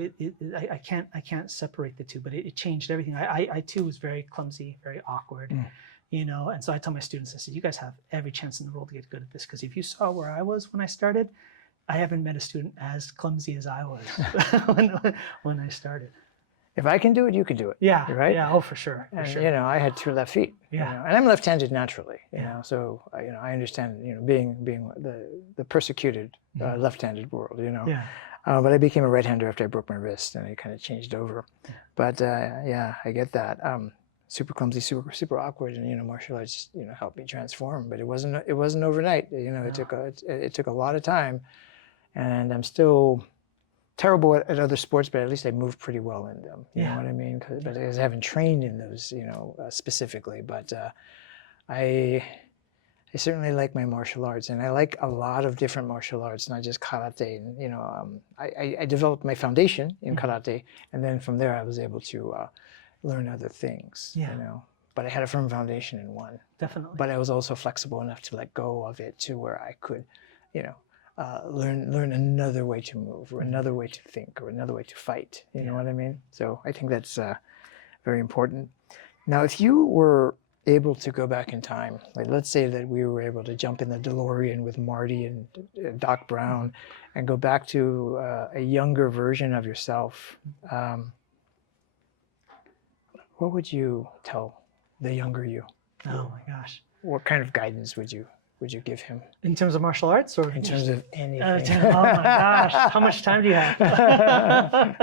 I can't separate the two, but it changed everything. I too was very clumsy, very awkward, you know. And so I tell my students, I said, you guys have every chance in the world to get good at this, because if you saw where I was when I started, I haven't met a student as clumsy as I was when I started. If I can do it, you can do it. Yeah, right. Yeah, oh, for sure. And you know, I had 2 left feet. Yeah. You know, and I'm left-handed naturally. You know, so you know, I understand. You know, being the persecuted left-handed world. You know. Yeah. But I became a right-hander after I broke my wrist, and I kind of changed over. But yeah, I get that. Super clumsy, super awkward, and you know, martial arts, you know, helped me transform. But it wasn't overnight. You know, it took a lot of time, and I'm still terrible at other sports, but at least I moved pretty well in them. You know what I mean? But I haven't trained in those, you know, specifically. But I certainly like my martial arts, and I like a lot of different martial arts, not just karate. And you know, I developed my foundation in karate, and then from there I was able to learn other things. Yeah. You know, but I had a firm foundation in one. Definitely. But I was also flexible enough to let go of it to where I could, you know, learn another way to move, or another way to think, or another way to fight. You know what I mean? So I think that's very important. Now, if you were able to go back in time, like let's say that we were able to jump in the DeLorean with Marty and Doc Brown and go back to a younger version of yourself, what would you tell the younger you? Oh my gosh. What kind of guidance would you give him? In terms of martial arts, or In terms of anything. oh my gosh, how much time do you have?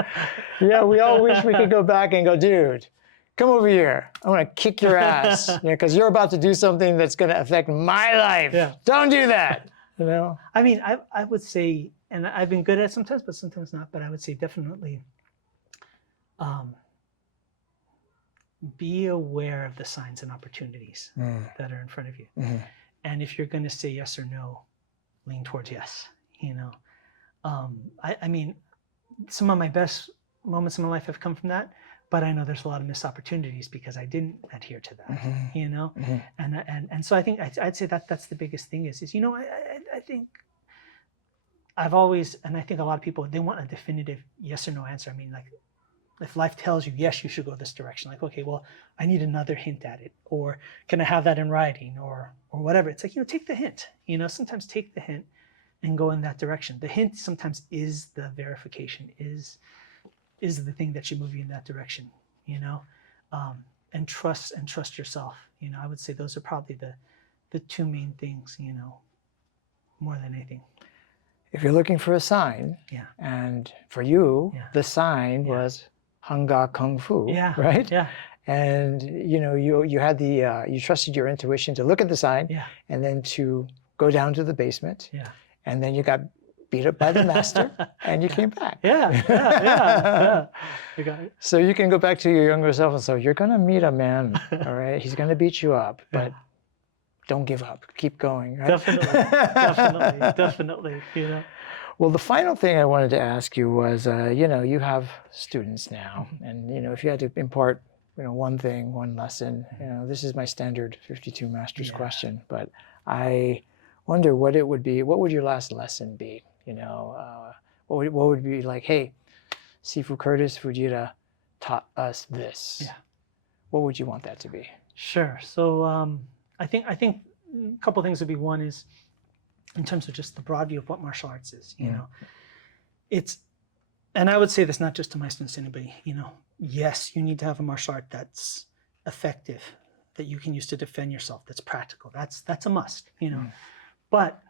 Yeah, we all wish we could go back and go, dude, come over here. I want to kick your ass, because you're about to do something that's going to affect my life. Yeah. Don't do that. You know? I mean, I would say, and I've been good at it sometimes, but sometimes not. But I would say definitely be aware of the signs and opportunities that are in front of you. And if you're going to say yes or no, lean towards yes. You know, I mean, some of my best moments in my life have come from that. But I know there's a lot of missed opportunities because I didn't adhere to that, you know? And so I think I'd say that's the biggest thing is, you know, I think I've always, and I think a lot of people, they want a definitive yes or no answer. I mean, like, if life tells you, yes, you should go this direction, like, okay, well, I need another hint at it, or can I have that in writing, or whatever. It's like, you know, take the hint, you know, sometimes take the hint and go in that direction. The hint sometimes is the verification, is the thing that should move you in that direction, you know, and trust yourself. You know, I would say those are probably the 2 main things, you know, more than anything. If you're looking for a sign, and for you, the sign was Hanga Kung Fu, right? Yeah. And you know, you had you trusted your intuition to look at the sign, and then to go down to the basement, and then you got beat up by the master, and you came back. Yeah. You got it. So you can go back to your younger self and say, you're going to meet a man, all right? He's going to beat you up, but don't give up. Keep going, right? Definitely, you know. Well, the final thing I wanted to ask you was, you have students now, and if you had to impart, one thing, one lesson, this is my standard 52 Masters question, but I wonder what it would be. What would your last lesson be? What would be like? Hey, Sifu Curtis Fujita taught us this. Yeah. What would you want that to be? Sure. So I think a couple of things would be, one is in terms of just the broad view of what martial arts is. It's, and I would say this not just to my students, anybody. Yes, you need to have a martial art that's effective, that you can use to defend yourself, that's practical. That's a must. But,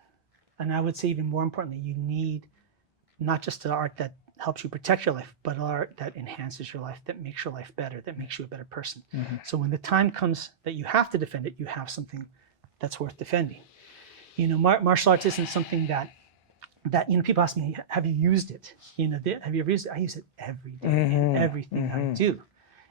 and I would say even more importantly, you need not just an art that helps you protect your life, but art that enhances your life, that makes your life better, that makes you a better person. So when the time comes that you have to defend it, you have something that's worth defending. Martial arts isn't something that people ask me, have you used it? Have you ever used it? I use it every day in everything I do.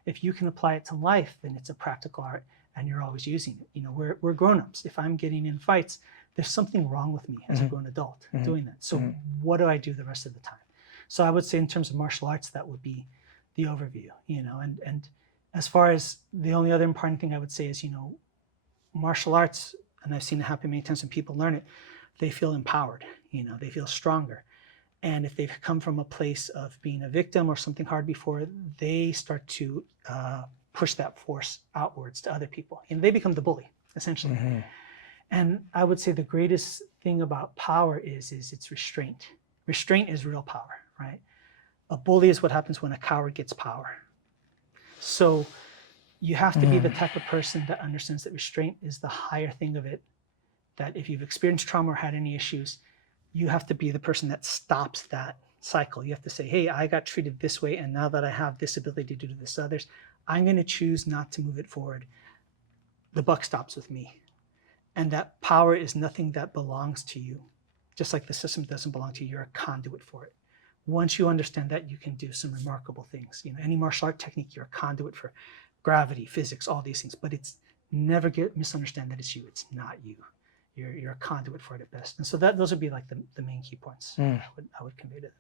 If you can apply it to life, then it's a practical art and you're always using it. We're grown-ups. If I'm getting in fights, there's something wrong with me as a grown adult doing that. So what do I do the rest of the time? So I would say in terms of martial arts, that would be the overview, and as far as the only other important thing I would say is, martial arts, and I've seen it happen many times when people learn it, they feel empowered, they feel stronger. And if they've come from a place of being a victim or something hard before, they start to push that force outwards to other people. They become the bully, essentially. And I would say the greatest thing about power is its restraint. Restraint is real power, right? A bully is what happens when a coward gets power. So you have to be the type of person that understands that restraint is the higher thing of it, that if you've experienced trauma or had any issues, you have to be the person that stops that cycle. You have to say, hey, I got treated this way, and now that I have this ability to do this to others, I'm going to choose not to move it forward. The buck stops with me. And that power is nothing that belongs to you. Just like the system doesn't belong to you, you're a conduit for it. Once you understand that, you can do some remarkable things. Any martial art technique, you're a conduit for gravity, physics, all these things. But it's never misunderstand that it's you. It's not you. You're a conduit for it at best. And so those would be like the main key points I would convey to them.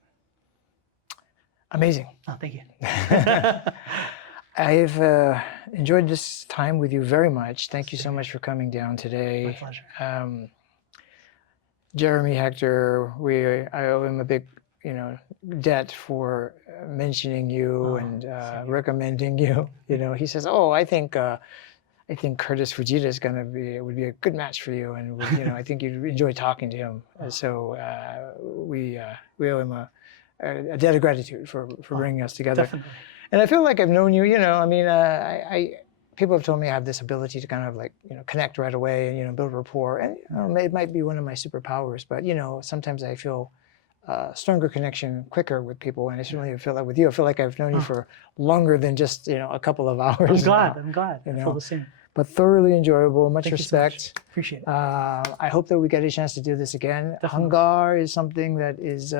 Amazing. Oh, thank you. I've enjoyed this time with you very much. Thank you so much for coming down today. My pleasure. Jeremy Hector, I owe him a big, debt for mentioning you and recommending you. He says, "Oh, I think Curtis Fujita would be a good match for you, and I think you'd enjoy talking to him." So we owe him a debt of gratitude for bringing us together. Definitely. And I feel like I've known you. People have told me I have this ability to kind of connect right away and build rapport. And it might be one of my superpowers, but sometimes I feel stronger connection quicker with people, and I certainly feel that with you. I feel like I've known you for longer than just a couple of hours. I'm glad. I feel the same. But thoroughly enjoyable. Much Thank you so respect. much. Appreciate it. I hope that we get a chance to do this again. Definitely. Hungar is something that is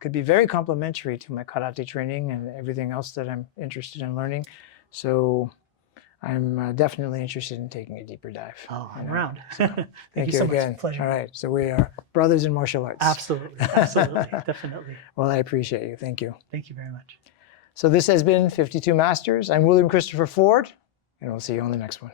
could be very complementary to my karate training and everything else that I'm interested in learning. So I'm definitely interested in taking a deeper dive. Oh, I'm around. Thank you so again. much. Pleasure. All right. So we are brothers in martial arts. Absolutely. Definitely. Well, I appreciate you. Thank you. Thank you very much. So this has been 52 Masters. I'm William Christopher Ford, and we'll see you on the next one.